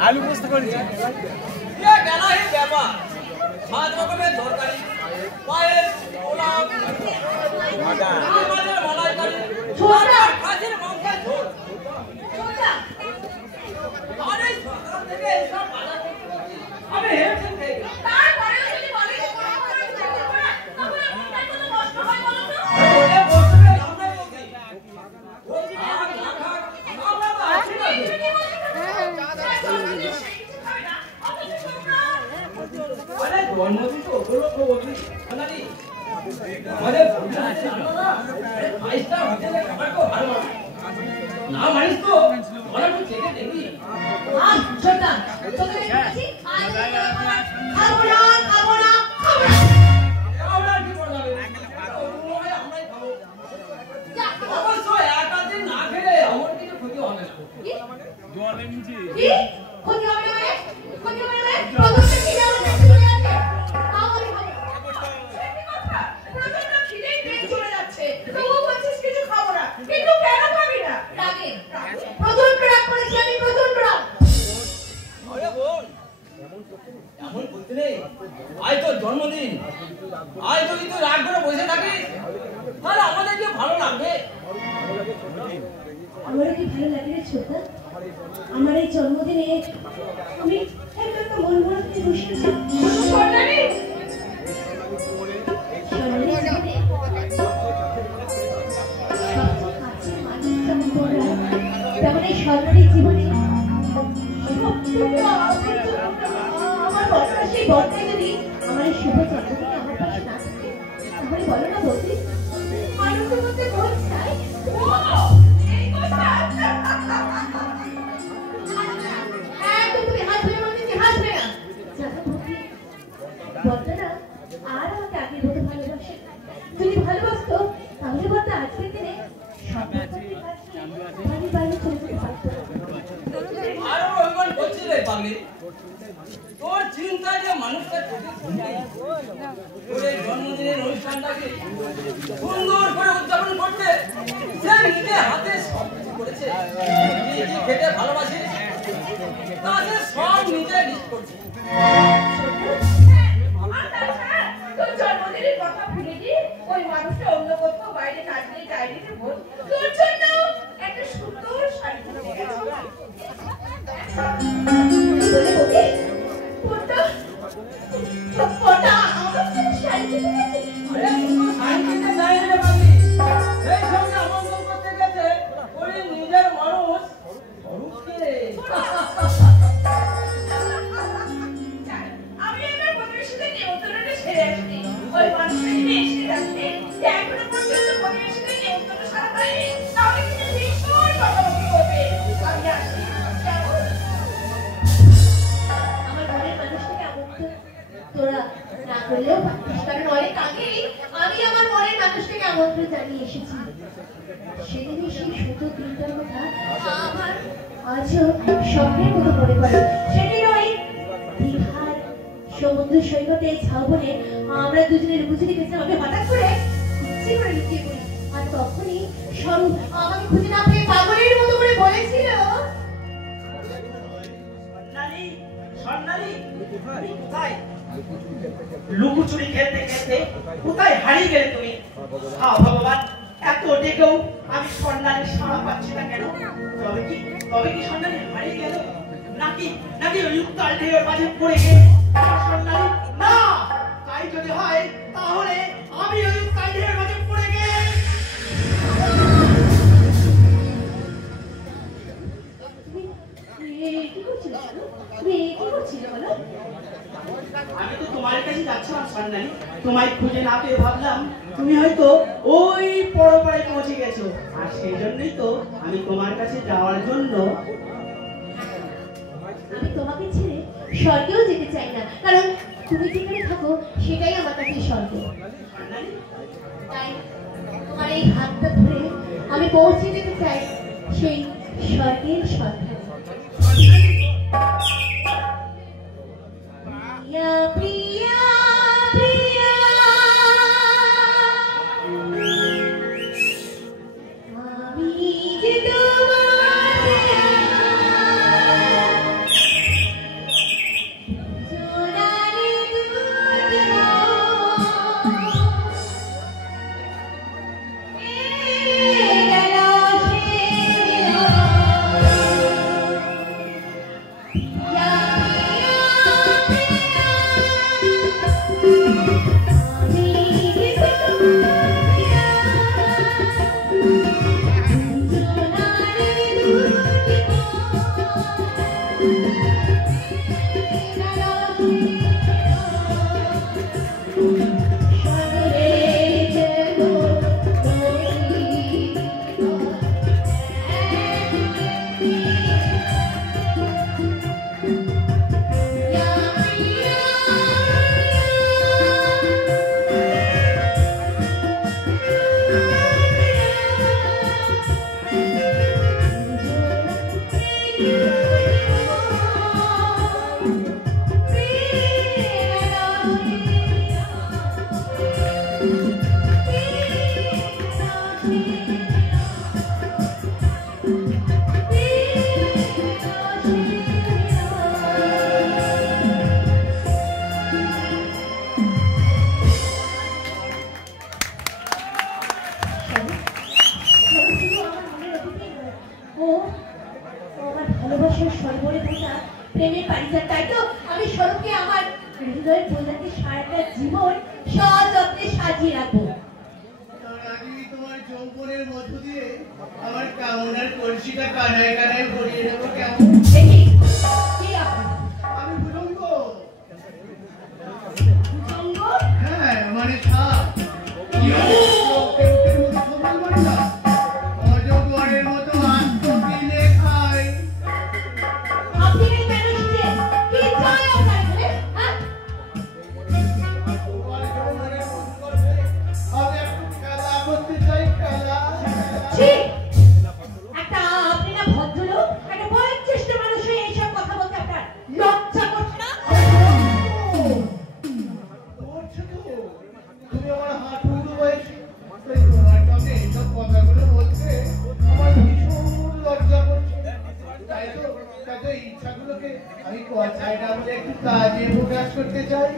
আলু পোস্ত করেছি ব্যাপার 7 রকমের তরকারি পায়েস পোলাও মালাইকারি খাসির মাংসের ঝোল আরে সকাল থেকে এসব বাজার করতে আমি হেডসেট খেয়ে তারপরে যদি বলে যে কোন তখন আপনার কোনো কষ্ট হয় বলো তো ওটা বলতে আমরা বলছি ওই আমরা তো আছি না আরে জন্মদিন তো উপলক্ষ বলছি জানি আমাদের ফাইস্টার হোটেলে খাবার তো ভালো না মানিস তো ওরা তো চেকে দেখবি আজ ছোটা তোকে দেখছি খাবো না আমরা কি করবে আমরাই খাবো অবশ্যই একটা দিন না খেলে আমার কিছু ক্ষতি হবে না জলে নিচে কি ক্ষতি হবে না ক্ষতি হবে না প্রদর্শন কি যাবে চলে যাচ্ছে আমারই খাবো প্রচন্ড খিদে পেট চলে যাচ্ছে তো ও বলছিস কিছু খাবো না কিন্তু কেন খাবি না রাগে প্রচন্ড রাগ করেছি আমি প্রচন্ড রাগ আরে বোন এমন বলতে নেই আজ তো জন্মদিন আজ যদি তুই রাগ করে বসে থাকিস তাহলে আমাদের কি ভালো লাগবে আমার কি ভালো লাগে রে ছোটা আমার এই জন্মদিনে আমি একটা মন ভরে বসে আছি সরকারি সরকারি জীবনে আমার বর্তা সেই বর্তায় যদি আমার শুভ জন্মদিনে আমার পাশে না থাকে তাহলে বলো না বলতে আনন্দ করতে মন চাই তুমি হাসবে মানে হাসবে না বর্তা না আর আমাকে আগের মতো ভালোবাসে যদি ভালোবাসতো তাহলে বর্তা আজকের দিনে তোর চিন্তা যে মানুষটা জন্মদিনের অনুষ্ঠানটাকে সুন্দর করে উদযাপন করতে সে নিজে হাতে সব কিছু করেছে খেতে ভালোবাসে তাকে সব নিজে লিস্ট করছে তোর জন্মদিনের কথা ভুলে গিয়ে ওই মানুষটা অন্য কোথাও বাইরে কাজ নিয়ে যায়নি রে বোন তোর জন্য একটা সুন্দর শাড়ি কিনে গেছে বলে ওকে পোটা আমার জন্য শাড়ি কিনে গেছে আরে তোমার শাড়ি কিনতে চাই রে বাবি সেই সঙ্গে আমন্ত্রণ করতে গেছে ওই নিজের মানুষ অরূপকে আমি আমার বোনের সাথে নিমন্ত্রণটা সেরে আসছি ওই মানুষটা নিয়ে এসে যাচ্ছে যে এখনো পর্যন্ত বোনের সাথে নিমন্ত্রণ সারা হয়নি তাহলে কিন্তু ভীষণ বকাবকি করবে আমি আসছি কেমন আমার ঘরের মানুষটাকে আমন্ত্রণ তোরা না করলেও পারিস কারণ অনেক আগেই আমি আমার মনের মানুষটাকে আমন্ত্রণ জানিয়ে এসেছি সেদিনই সেই সুন্দর দিনটার কথা আমার আজও স্বপ্নের মতো মনে পড়ে সেদিন ওই দীঘার সমুদ্র সৈকতে ঝাউবনে আমরা দুজনে লুকোচুরি গেছিলাম আমি হঠাৎ করে ইচ্ছে করে লুকিয়ে পড়ি আর তখনই স্বরূপ আমাকে খুঁজে না পেয়ে পাগলের মতো করে বলেছিল কোথায় লুকোচুরি খেলতে খেলতে কোথায় হারিয়ে গেলে তুমি ভগবান এত ডেকেও আমি স্বর্ণালী সাড়া পাচ্ছি না কেন তবে কি স্বর্ণালী হারিয়ে গেল নাকি ওই উত্তাল ঢেউয়ের মাঝে পড়ে গেল স্বর্ণালী না তাই যদি হয় তাহলে আমি ওই উত্তাল ঢেউয়ের মাঝে পড়ে গেল আমি তো তোমার কাছে যাচ্ছিলাম স্বর্ণালী তোমায় খুঁজে না পেয়ে ভাবলাম তুমি হয়তো ওই পরপাড়ায় পৌঁছে গেছো আর সেই জন্যই তো আমি তোমার কাছে যাওয়ার জন্য আমি তোমাকে ছেড়ে স্বর্গেও যেতে চাই না কারণ তুমি যেখানে থাকো সেটাই আমার কাছে স্বর্গ তাই তোমার এই হাতটা ধরে আমি পৌঁছে যেতে চাই সেই স্বর্গের সন্ধানে প্রিয়া প্রিয়া আমি স্বরূপকে আমার হৃদয় বোঝাতে সারাটা জীবন সযত্নে সাজিয়ে রাখবো। তোমার যৌবনের মধ্য দিয়ে আমার কামনার কলসিটা কানায় কানায় ভরিয়ে দেবো কেমন? দেখি কি আপনি? আমি ভুলঙ্গ। ভুজঙ্গ? হ্যাঁ মানে সাপ। কেউটের মতো সবল মানে না, অজগরের মতো আত্মদিলে খায়। আপনি কেন এসেছেন? কি চাই আপনার এখানে? হ্যাঁ? তোমার যৌবনের মতো করবে, আমি একটু খেলা করতে চাই, খেলা। ছি! একটা আপনি না ভদ্রলোক, একটা বয়োজ্যেষ্ঠ মানুষ হয়ে এইসব কথা বলতে আপনার লজ্জা করছে না? করছো তো? তুমি আমার হাঁটুর বয়সী, তাই তোমার সামনে এইসব কথাগুলো বলতে আমার ভীষণ লজ্জা করছে। তাই তো ইচ্ছাগুলোকে আমি কথায় না বলে একটু কাজে প্রকাশ করতে চাই।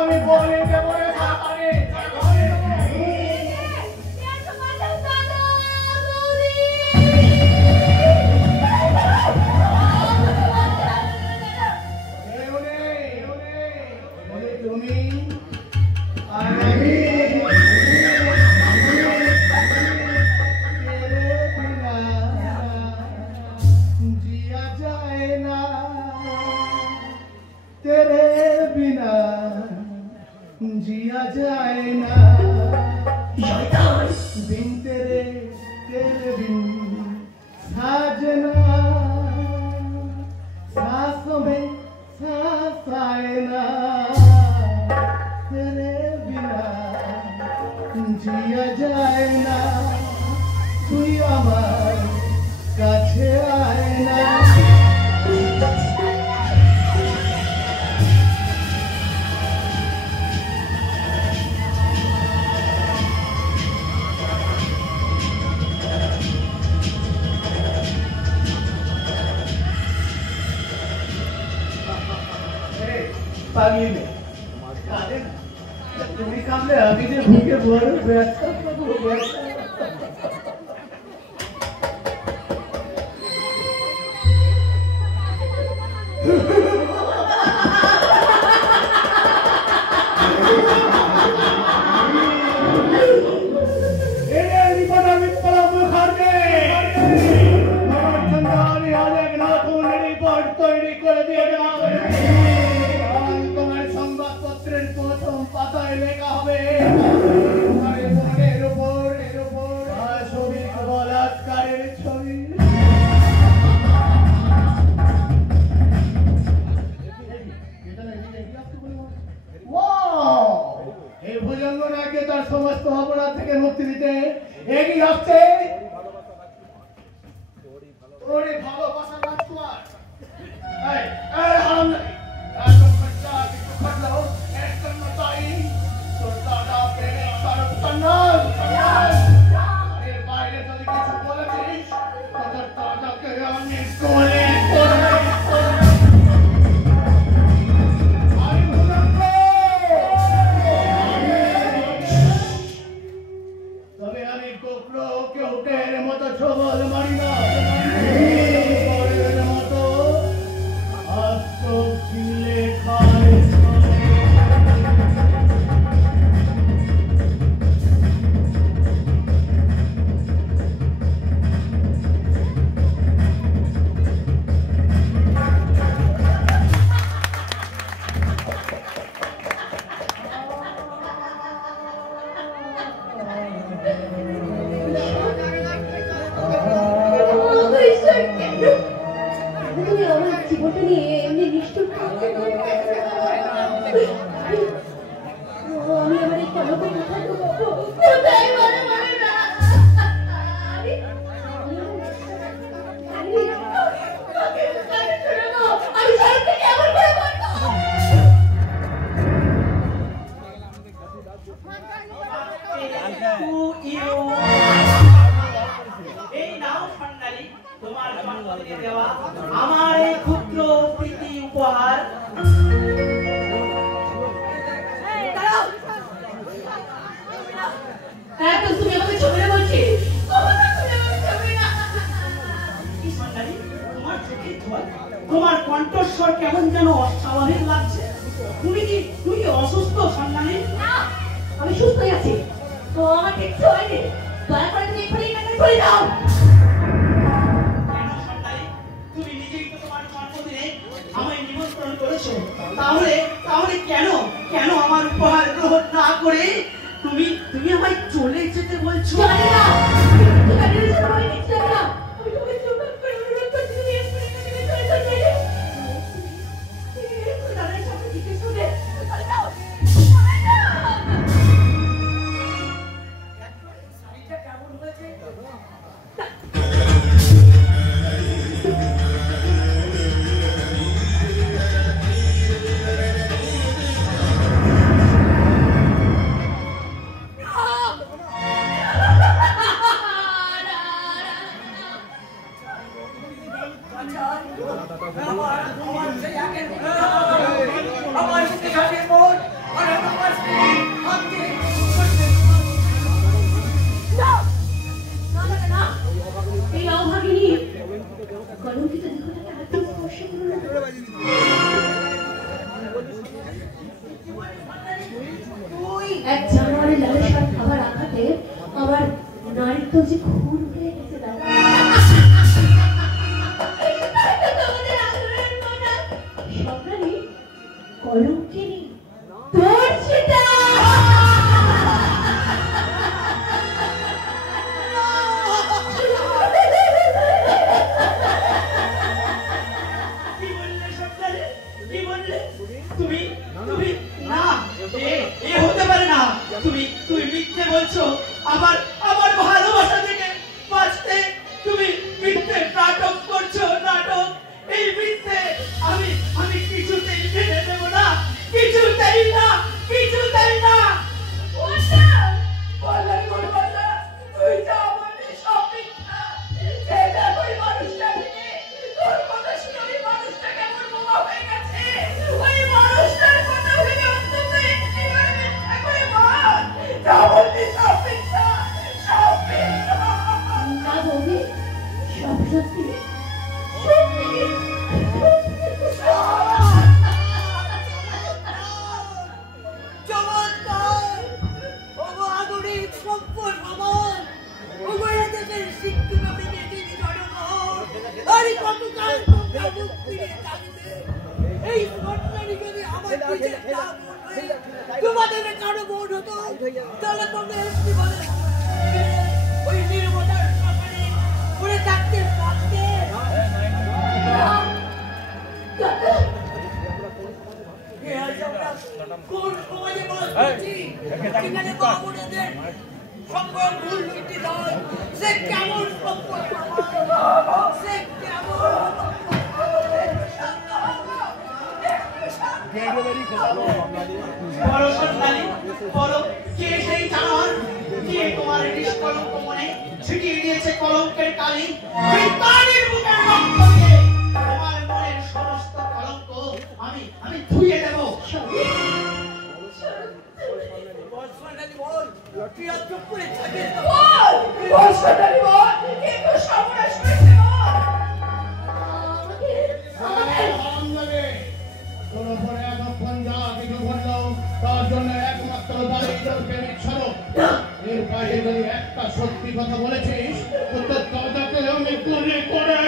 আমি বলে দেবো তুমি আর আমি जिया जाए ना, तेरे बिना जिया जाए ना, बिन तेरे बिन साजना, सांसों में सांस आए ना, तेरे बिना जिया जाए ना, তুই আমার কাছে আয় না। পাগলি মেয়ে, কাঁদে না। তুমি কাঁদলে আমি যে বুকে বড় ব্যথা পাবো, ব্যথা। তোমার সংবাদপত্রের প্রথম পাতায় লেখা হবে এর উপর ছবি, বলাৎকারের ছবি। এই ভুজঙ্গ নাকি তার সমস্ত অপরাধ থেকে মুক্তি দিতে এগিয়ে আসছে। ওরে ভালোবাসা রাজকুমার, বাইরে যদি কিছু বলেছিস তবে আমি গোপ্র কেউটের মতো ছবল মারি না, মতো আত্ম ছিলে খায়। ইউ। এই নাও সন্ন্যালী, তোমার জন্মদিনে দেওয়া আমার এই ক্ষুদ্র প্রীতি উপহার। তুমি আমাকে ছবি না বলছি? তোমার কণ্ঠস্বর কেমন যেন অস্বাভাবিক লাগছে। তুমি কি অসুস্থ সন্ন্যালী? না, আমি সুস্থই আছি। তো আমার কিচ্ছু হয়নি। দয়া করে তুমি এক্ষুনি এখানে চলে যাও। কেন সন্ন্যালী? তুমি নিজেই তো তোমার জন্মদিনে আমায় নিমন্ত্রণ করেছো। তাহলে কেন আমার উপহার গ্রহণ না করে তুমি আমায় চলে যেতে বলছো? জানি না, কিন্তু জানি না যে আমাকে কিচ্ছু হবে না। আমি তোমাকে চুপচাপ করে অনুরোধ করছি, তুমি এক্ষুনি এখান থেকে চলে যাও, চলে যাও। একটু দাদার সামনে জিজ্ঞেস করে চলে যাও, চলে যাও। এই অভাগিনী কলঙ্কিত দেহটাকে হাতে স্পর্শ করো না। এক জানুয়ারি লালেশ্বর খাবার আঘাতে আমার নারীত্ব যে খুন হয়ে গেছে দাদা। সন্ন্যালী, কলঙ্কিনী, তোর সেটা কি বললে সন্ন্যালী? কি বললে? তুমি না, এ হতে পারে না। তুমি মিথ্যে বলছো। আমার ভালোবাসা থেকে বাঁচতে তুমি মিথ্যে নাটক করছো। নাটক, এই মিথ্যে আমি কিছুতেই মেনে নেব না। কিছুতেই না। তুই যা বললি সব মিথ্যা। যে দেখো ওই মানুষটাকে, তোর কথা শুনে ওই মানুষটা কেমন বোমা হয়ে গেছে। ওই মানুষটার কথা ভেবে অন্তত একটিবার মিথ্যা করে বল। যা বললি সব মিথ্যা, সব মিথ্যা। না বৌদি, সব সত্যি, সত্যি। চমৎকার! ওগো আগুনের সম্পদ ভবন, ওগো এদেশের শিক্ষিত বিদেশি জনগণ, আরে কতকাল তোমরা মুখ ফিরে থাকবে? এই সন্ন্যালী যদি আমার নিজের না বোন হয়ে তোমাদের কারো বোন হতো, তাহলে তোমরা একটি বলে ওই নির্মতার সকালে পড়ে থাকতে পারতে। কোন সমাজে বাস করছি? যেখানে বাবুরাদের সম্পর্ক ভুল নীতি নয়, সে কেমন সম্পর্ক? সে কেমন বড় সন্ন্যালী, বলো, কে সেই জানোয়ার? কে তোমার নিষ্কলঙ্ক মনে ছিটিয়ে দিয়েছে কলঙ্কের কালি? বিদ্যানের বুকের রক্ত দিয়ে তোমার মনের সমস্ত কলঙ্ক আমি ধুয়ে দেব। তুই আর চুপ করে থাকিস না। বল সন্ন্যালী, বল, কে তোর সর্বনাশ করেছে? তোর উপরে এতক্ষণ যা কিছু ঘটলো তার জন্য একমাত্র দাঁড়িয়ে তোর প্রেমিক স্বরূপ। এর বাইরে যদি একটা সত্যি কথা বলেছিস তো তোর দাদাকে আমি গুলি করে।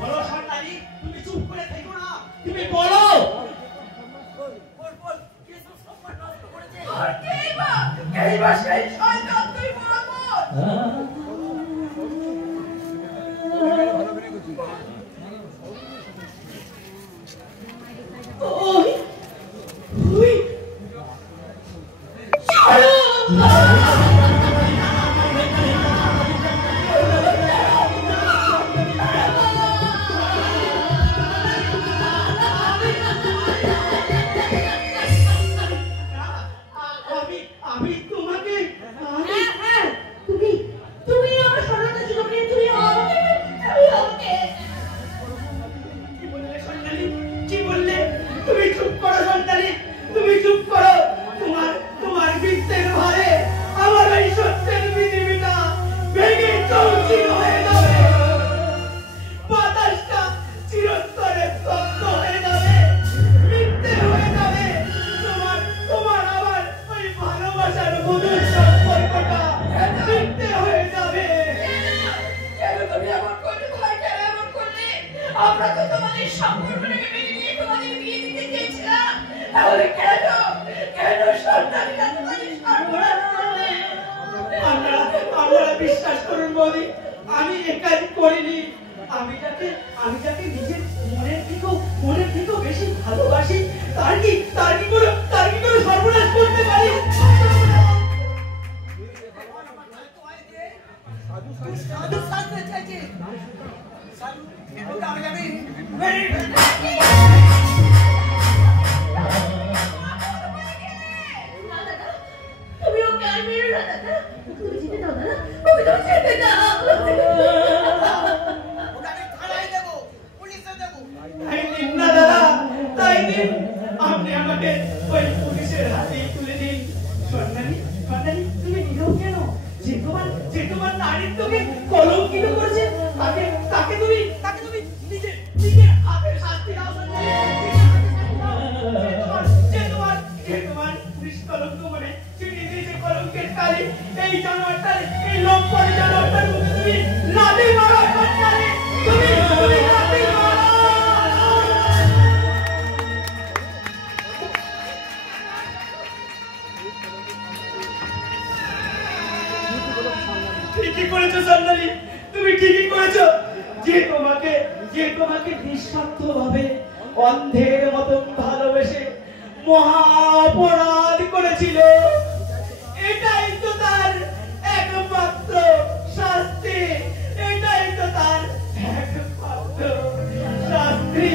বলো সন্ন্যালী, তুমি চুপ করে থেকো না, তুমি বলো। এই বা সেই শয়তান তুই বরাবর। আমি তোমাকে হ্যাঁ, তুমি আমার সরলতা সুযোগ নিয়ে তুমি আমাকে কি বললে সন্তানি? কি বললে? তুমি চুপ করো সন্তানি, তুমি চুপ করো। তোমার বৃত্তের ভারে আমার এই সত্যের পৃথিবীটা ভেঙে চৌচির হয়ে যাবে। বাতাসটা চিরস্তরে স্তব্ধ হয়ে যাবে, মিথ্যে হয়ে যাবে। তোমার আমার ওই ভালোবাসার মধুর সম্পর্কটা মিথ্যে হয়ে যাবে। কেন তুমি এমন করলে ভাই? কেন এমন করলে? আমরা তো তোমাদের সম্পর্কটাকে মেনে নিয়ে তোমাদের বিয়ে দিতে চেয়েছিলাম, তাহলে কেন সন্তানিরা তোমাদের সর্বনাশ করলে? আপনারা বিশ্বাস করুন বৌদি, আমি এ কাজ করিনি। আমি যাকে নিজের মনের থেকেও বেশি ভালোবাসি, তার কি কোনো সর্বনাশ করতে পারি? তুমি ওকে আর মেরো না দাদা, তুমি যেতে দাও দাদা, ওকে তুমি যেতে দাও। তাই দিন না দাদা, তাই দিন। আপনি আমাকে ওই পুলিশের হাতে তুলে দিন। সন্তানি, তুমি নীরব কেন? যে তোমার নারীত্বকে কলঙ্কিত করেছে, তাকে তুমি নিজের হাতের শাস্তি দাও সন্তানি। যে তোমার নিষ্কলঙ্ক মনে চিনি দিয়েছে কলঙ্কের কালি, এই জানোয়ারটার, এই লম্পট জানোয়ারটার মুখে তুমি লাথি মারো সন্তানি, তুমি লাথি মারো। ঠিকই করেছো সন্তানি, তুমি ঠিকই করেছো। যে তোমাকে নিঃস্বার্থভাবে অন্ধের মতন ভালোবেসে মহা অপরাধ করেছিল, এটাই তো তার একমাত্র শাস্তি, এটাই তো তার একমাত্র শাস্তি।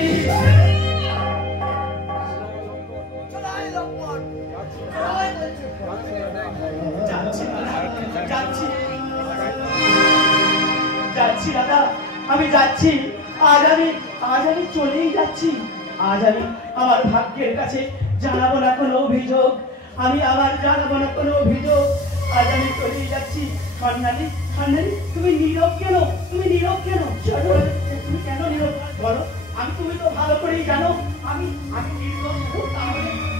যাচ্ছি দাদা, আমি যাচ্ছি। আজ আমি চলেই যাচ্ছি। আজ আমি আমার ভাগ্যের কাছে জানাবো না কোনো অভিযোগ। আজ আমি চলেই যাচ্ছি। সন্ন্যালী, তুমি নীরব কেন? তুমি কেন নীরব? বলো, তুমি তো ভালো করেই জানো আমি নির্দোষ।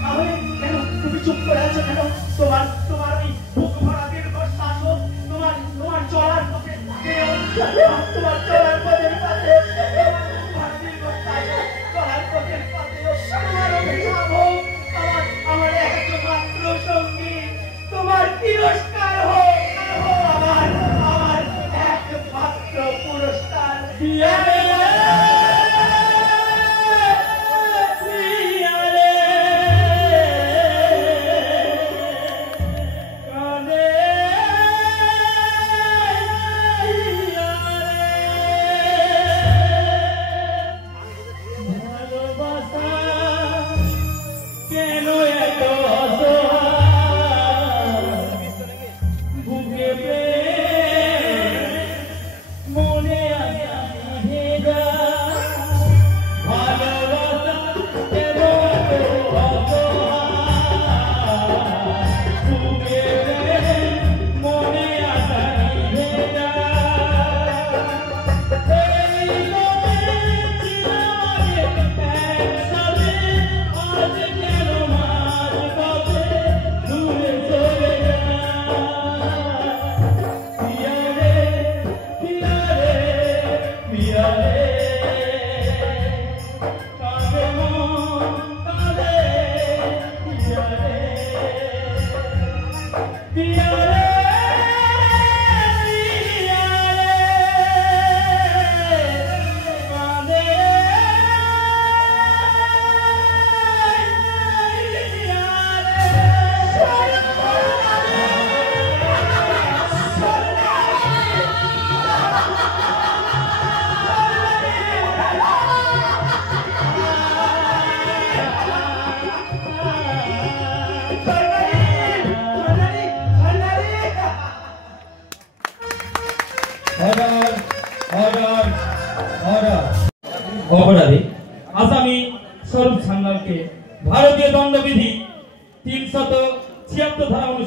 তাহলে কেন তুমি চুপ করে আছো কেন? তোমার ওই বুক ভরা দীর্ঘশ্বাস, তোমার চলার পথে, তোমার চলার পথের পাশে, আমার একমাত্র সঙ্গী, তোমার তিরস্কার হোক, আমার একমাত্র পুরস্কার।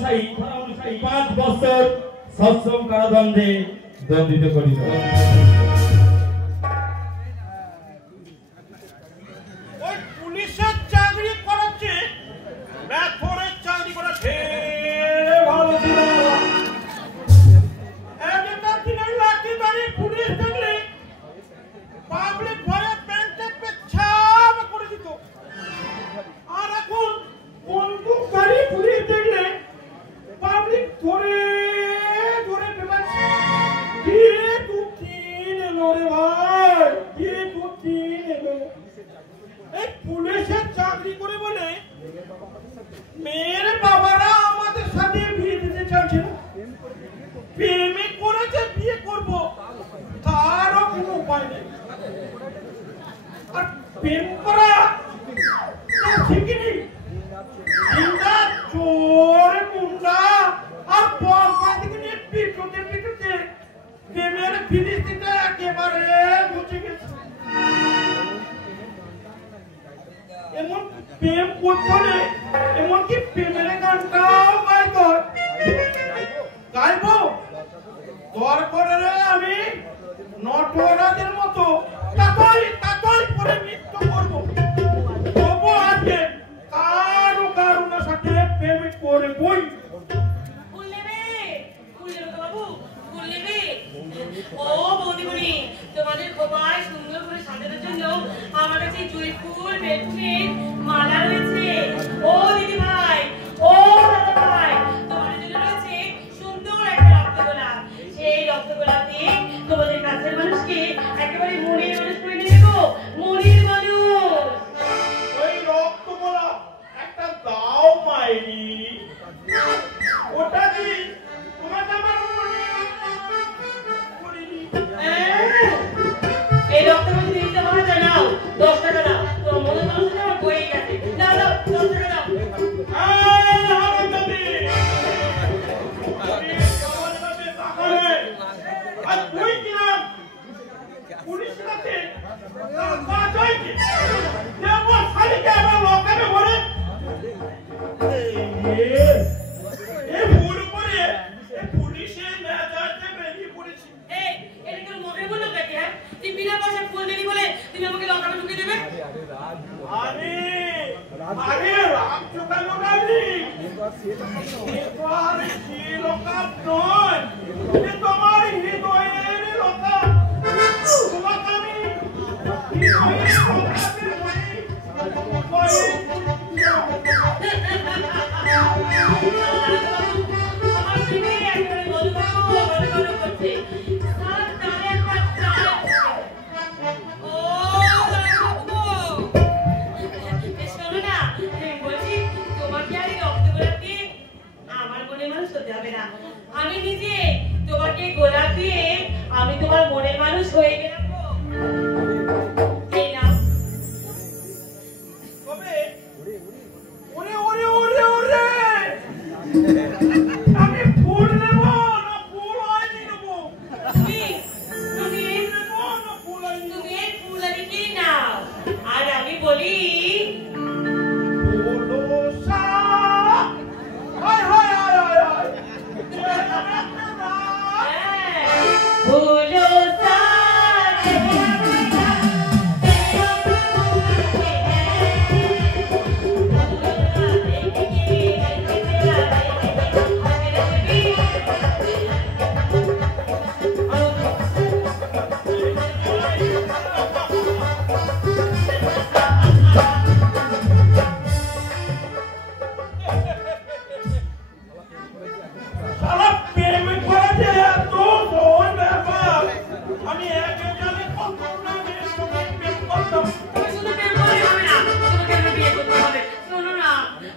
অনুযায়ী 5 বছর সশ্রম কারাদণ্ডে দণ্ডিত করিল। ওই পুলিশের চাকরি করাচ্ছে মেথরের চাকরি করা ঢের ভালো ছিল। একটা দিনের লাঠি বাড়ি পুলিশ দেখলে পাবলিক ভয়ে প্যান্টে পেছাব করে দিত, আর এখন বন্দুক গাড়ি পুলিশ দেখলে পাবলিক ধরে ধরে পেপাচ্ছে। কে দুদিন এলো রে ভাই, কে দুদিন এলো। এই পুলিশের চাকরি করে বলে মেয়ের বাবারা আমাদের সাথে বিয়ে দিতে চাইছে না। প্রেমে করেছে বিয়ে করব, তারও কোনো উপায় নেই। আর প্রেম করা শিখিনি, চোর মুন্ডা আর বলপাতিকে নিয়ে পিটুতে পিটুতে প্রেমের ফিনিশিংটা একেবারে মুছে গেছে। এমন প্রেম করতে হলে এমনকি প্রেমের গানটাও গাইবো। দরকার আমি নটরাজের মতো তাতই তাতই করে নৃত্য করবো, তবু আজকে কারো কারোর সাথে প্রেম করে বই। ফুল নেবে তো বাবু, ফুল নেবে? ও বৌদিমণি, তোমাদের খোপায় সুন্দর করে সাজানোর জন্য আমার কাছে জুঁই ফুল বেলফুলের মালা রয়েছে। ও দিদি ভাই, ও দাদা ভাই, তোমাদের জন্য রয়েছে সুন্দর একটা রক্তগোলাপ। সেই রক্তগোলাপ দিয়ে তোমাদের কাছের মানুষকে একেবারে মনের মানুষ করে নেবো, মনের মানুষ। ওই রক্তগোলাপ একটা দাও মাইরি, ওটা কি তোমাকে আমার মনে করিনি। এই রক্তগোলাপ দিতে হবে না, নাও 10 টাকা দাও। তোমার মনের মানুষ আমার বয়ে গেছে, দাও দাও 10 টাকা দাও। এই, এটা কেন মনে বললো নাকি? হ্যাঁ, তুমি বিনা পয়সায় ফুল দেনি বলে তুমি আমাকে লকাপে ঢুকিয়ে দেবে? তোমার হৃদয়ের লোকা তোমাকে আমি আমার দিদি একবারে বলো করছে। সাত তালে পাঁচ তালে। ও শোনো না, বলছি তোমাকে আর এই রক্তগোলাপ দিয়ে আমার মনের মানুষ হতে হবে না। আমি নিজে তোমাকে গোলাপ দিয়ে আমি তোমার মনের মানুষ হয়ে গেলাম। এই নাও। আমি ফুল নেব না ফুল আইনি নেব? তুমি নেব না ফুল আইনি? তুমি এই ফুল আনি কি নাও, আর আমি বলি ফুলো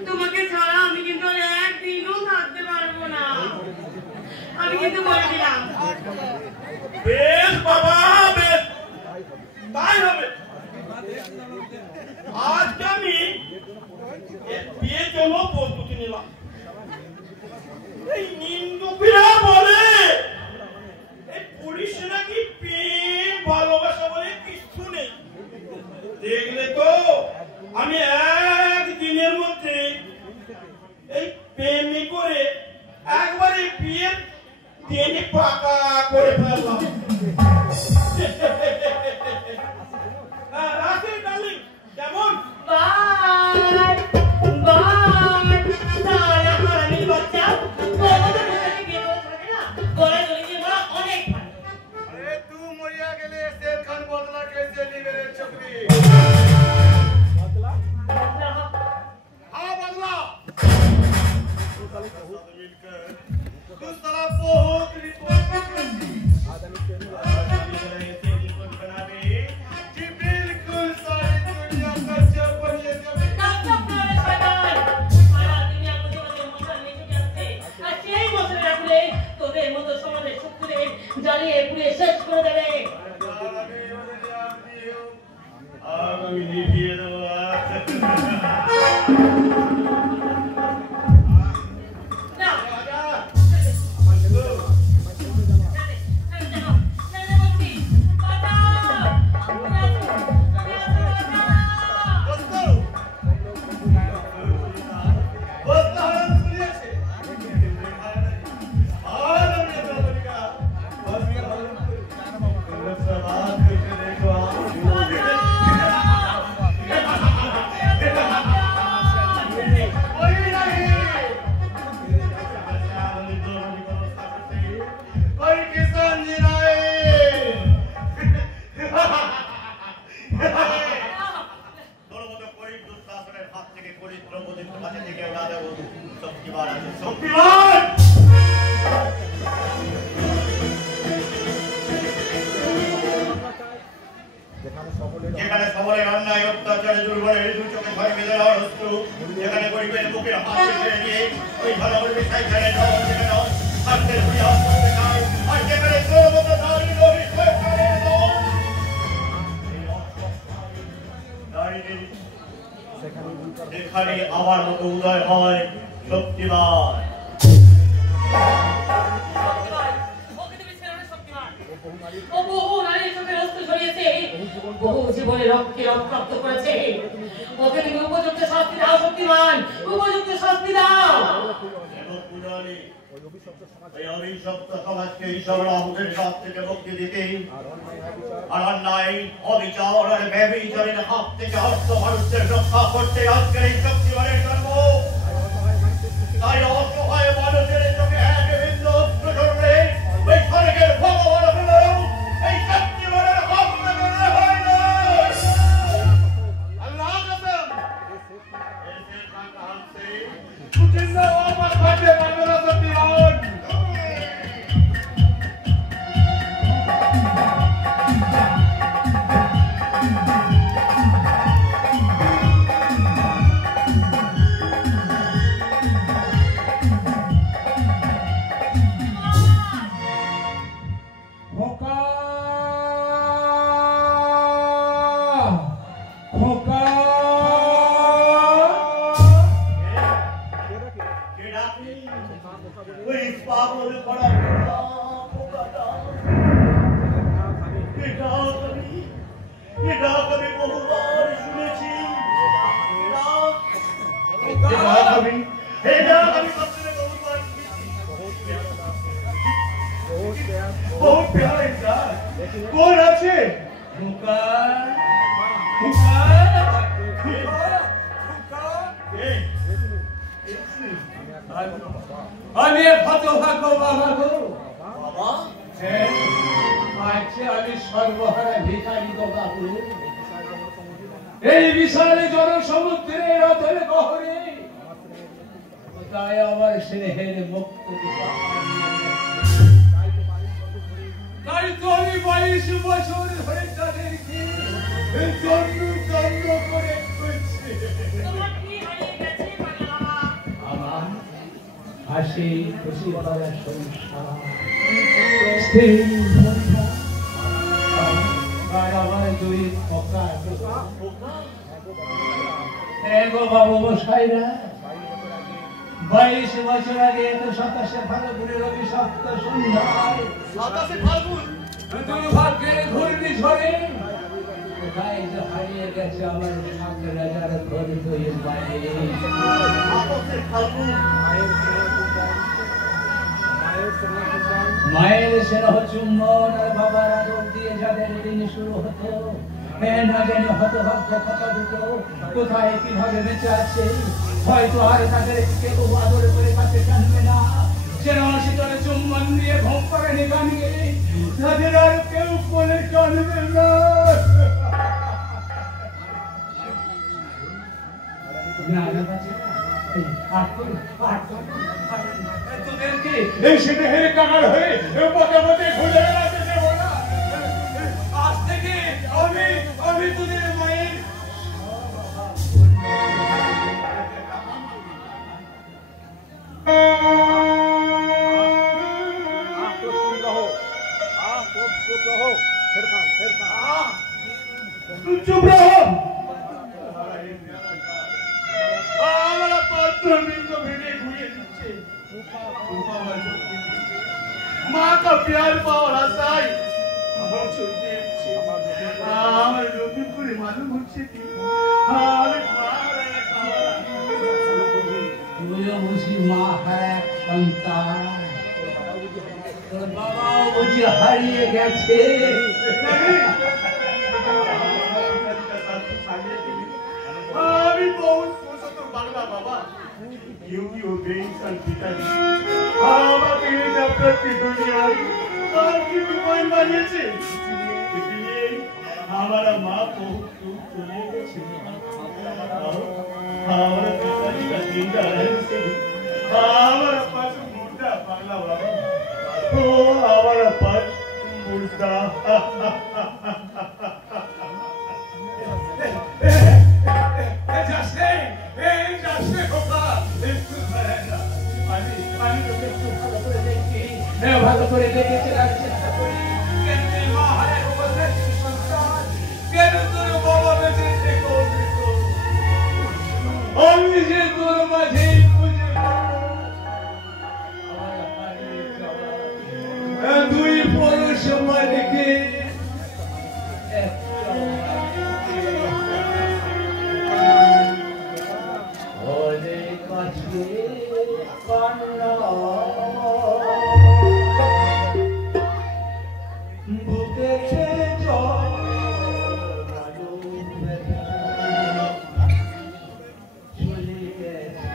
তোমাকে ছাড়া আমি কিন্তু আর একদিনও থাকতে পারবো না, আমি কিন্তু বলে দিলাম। বেশ বাবা, বেশ তাই হবে। আজকে আমি বিয়ের জন্য প্রস্তুতি নিলাম। এই নিন্দুকেরা বলে এই পুলিশ নাকি প্রেম ভালোবাসা বলে কিছু নেই। দেখলে তো আমি একদিনের মধ্যে এই প্রেমে করে একবারে বিয়ে দিয়ে পাকা করে ফেললাম। রাখি ডার্লিং, কেমন? বাই বাই সারা হারামি বাচ্চা ওদের সাথে গিয়ে থাকে না গলা ধরে গিয়ে বলা অনেক अरे तू मरिया गेले शेर खान बदला कैसे ली मेरे छोकरी? हाँ बदला। तू साला बहुत रिपोर्ट करती। कि बिल्कुल सारी दुनिया का चौपर ये जमी। জ্বালিয়ে পুড়ে শেষ করে দেবে। আমি লিখিয়ে দেবো। যেখানে সবলের অন্যায় অত্যাচারে দুর্বলের দু চোখে ধরে বেঁধে দেওয়ার অস্ত্র, যেখানে গরিবের বুকের হাত কেড়ে নিয়ে ওই ভালো গরিবের সাইকেলে হাতের ঘুরে হাত করতে চায়, আর যেখানে সর্বত নারী নবী সরকারের দল এখানে আমার মতো উদয় হয় শক্তিমান। বহু জীবনে রক্তকে রক্তাক্ত করেছে, ওকে তুমি উপযুক্ত শাস্তি দাও শক্তিমান, উপযুক্ত শাস্তি দাও। এই অভিশপ্ত সমাজকে ঈশ্বর আমাদের হাত থেকে মুক্তি দিতে আর অন্যায় অবিচার আর ব্যভিচারের হাত থেকে অর্থ মানুষদের রক্ষা করতে আজকের এই শক্তিমানের জন্ম। তাই অসহায় মানুষের চোখে এক বিন্দু অস্ত্র ধরলে ওই স্বর্গের ভগবান হলেও এই শক্তিমানের হাত থেকে হয় না। আল্লাহ কসম ऐसे खान से तू जिंदा वापस भागे मेरा सत्यान। बहुत प्यारे इंसान कौन আছে আমি ফতোহা বাবা গো বাবা আজকে আমি সর্বহারা ভিখারি গো বাবু। এই বিশাল জনসমুদ্রের অতল গহরে তাই আমার স্নেহের মুক্ত তাই তো আমি 22 বছর ধরে তাদেরকে জন্ম করে খুঁজছি। আমার হাসি খুশি ভরা সংসার আর আমার দুই খোকা এগো বাবু মশাইরা 22 বছর আগে এত 27 ফাল্গুনের অভিশপ্ত সন্ধ্যায় 27 ফাল্গুন দুর্ভাগ্যের ঘূর্ণিঝড়ে কোথায় যে হারিয়ে গেছে আমার সামনে রাজার ঘরে তৈরি বাইরে 27 ফাল্গুন মায়ের স্নেহ চুম্বন আর বাবার আদর দিয়ে যাদের দিন শুরু হতো, না জানি হতভাগ্য কথা দুটো কোথায় কিভাবে বেঁচে আছে, হয়তো আর তাদের কেউ আদর করে কাছে টানবে না, যেন শীতলে চুম্বন দিয়ে ঘুম পাড়েনি গানকে তাদের আর কেউ কোলে টানবে না। তোদেরকে এই স্নেহের কাঙাল হয়ে পথে পথে ঘুরে বেড়াতে দেবো না। আজ থেকে আমি তোদের মায়ের চুপ রहो। हमारा पत्र बिंदु भिड़े हुए नीचे माँ का प्यार पावर आसाई আমার চলতে যাচ্ছে। আমার নতুন করে মালুম হচ্ছে কি আমি তুইও বুঝি মা এক সন্তান, তোর বাবাও বুঝি হারিয়ে গেছে। আমি বহুত পছন্দ বাংলা বাবা, क्योंकि वो बेइंसान पिताजी আমাকে এই জায়গার কি দুনিয়ায় আর কি বিপদ বানিয়েছে, इसलिए हमारा माँ बहुत दूर चले गए। हमारा पिताजी का जिंदा रहने से हमारा पास मुर्दा बांग्ला बाबा, तो हमारा पास मुर्दा। ভালো করে দেখে চেনার চেষ্টা করি, কেন তুই মা হারে বলছিস সন্তান, কেন তোর বাবা বেঁচে থেকে আমি যে তোর মাঝে খুঁজে দুই পরশ মালিকে অনেক কাছে কান্না বুকেছে চলে গেছে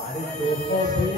আর তো হবে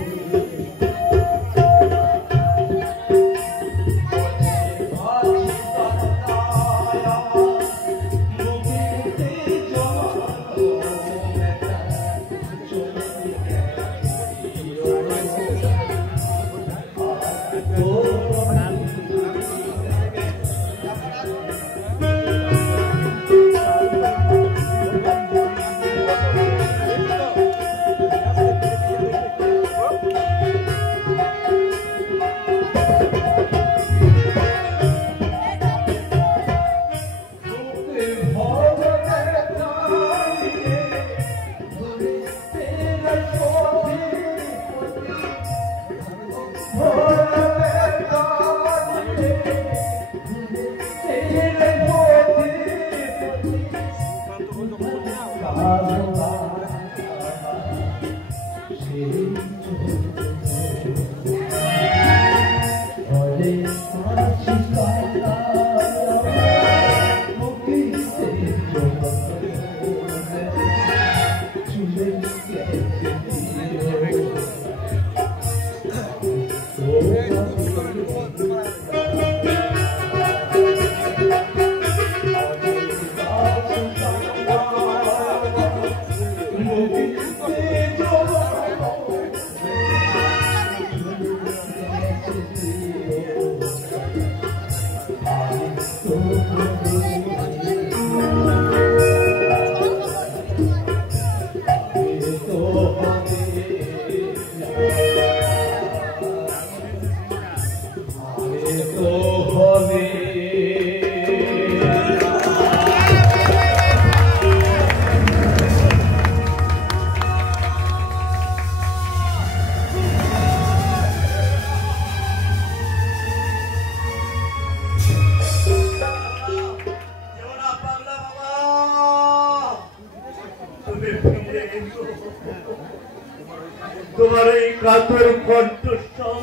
তোমার এই কাতর কণ্ঠস্বর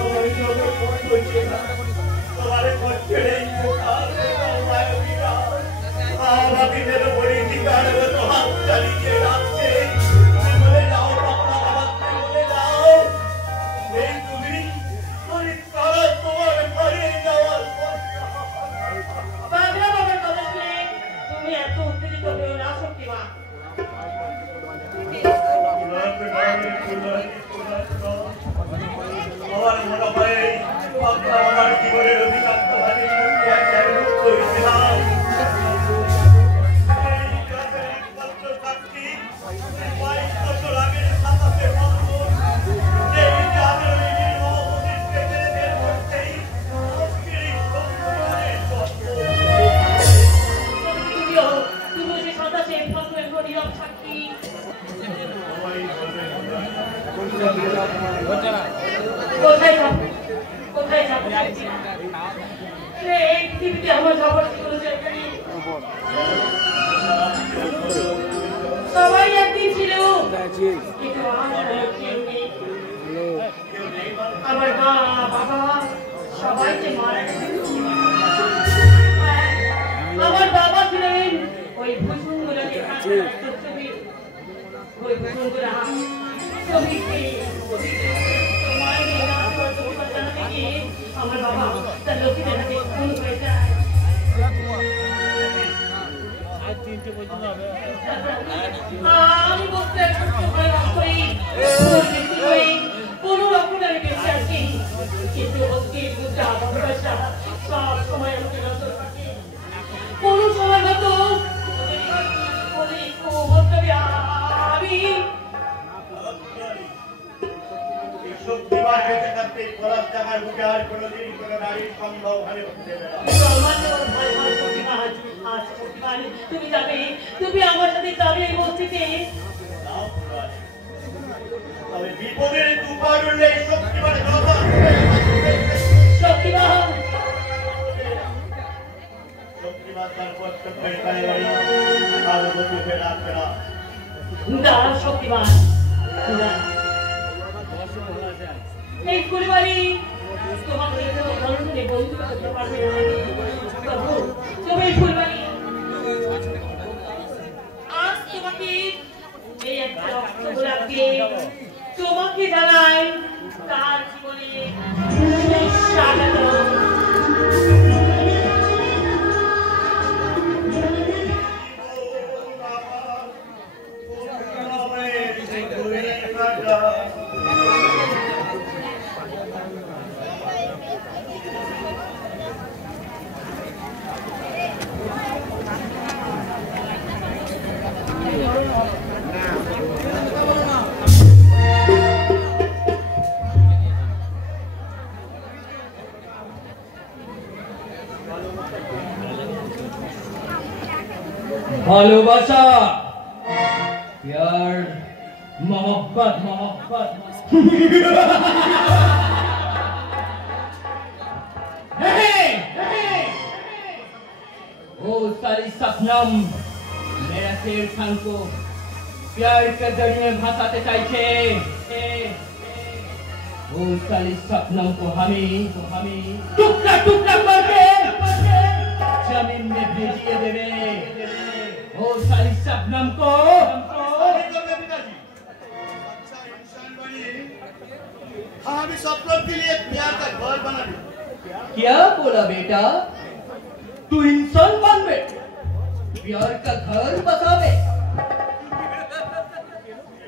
আমার চোখে পড়ছে না। তোমার কণ্ঠের এই আর আমি যেন পরিচিকার মতো হাত চালিয়ে রাখছে। বলে যাও বাবা, বলে যাও এই তুমি আমি কারা তোমার ঘরে যাওয়ার পাগলা বাবার কথা শুনে তুমি এত উত্তেজিত হয়ে না শক্তিমা। আমার মনে হয় আমার জীবনের অধিকাংশ হারিয়ে করেছিলাম। সবাই একদিন ছিল আমার মা বাবা সবাই যে মারা গেছে। আমার বাবা ছিলেন ওই ভূষণগুলোকে ওই ভূষণগুলা আমার বাবা তার লক্ষ্মীদের হাতে খুন হয়ে যায়। আমি বলতে কোন রকম আমি বেঁচে আছি, কিন্তু সব সময় আমাকে নজর রাখে। কোন সময় মতো আমি তুমি যাবে, তুমি আমার সাথে যাবে এই মসজিদে। বিপদের দুপার উঠলে শক্তিমান শক্তিমান এই পরিবারই তোমাকে বন্ধু করতে পারবে না। তুমি পরিবারই আজ তোমাকে এই একটা তোমাকে জানাই তার জীবনে স্বাগত। ভালোবাসা, प्यार, मोहब्बत, मोहब्बत। वो सारी सपनम मेरा शेर खान को प्यार के जरिए भासाते चाहिए। वो सारी सपनम को हमें टुकड़ा टुकड़ा करके जमीन में भेजिए देवे। वो सारी शबनम को हम इस सपनों के लिए प्यार का घर बना दे। क्या बोला बेटा? तू इंसान बन बे, प्यार का घर बसावे।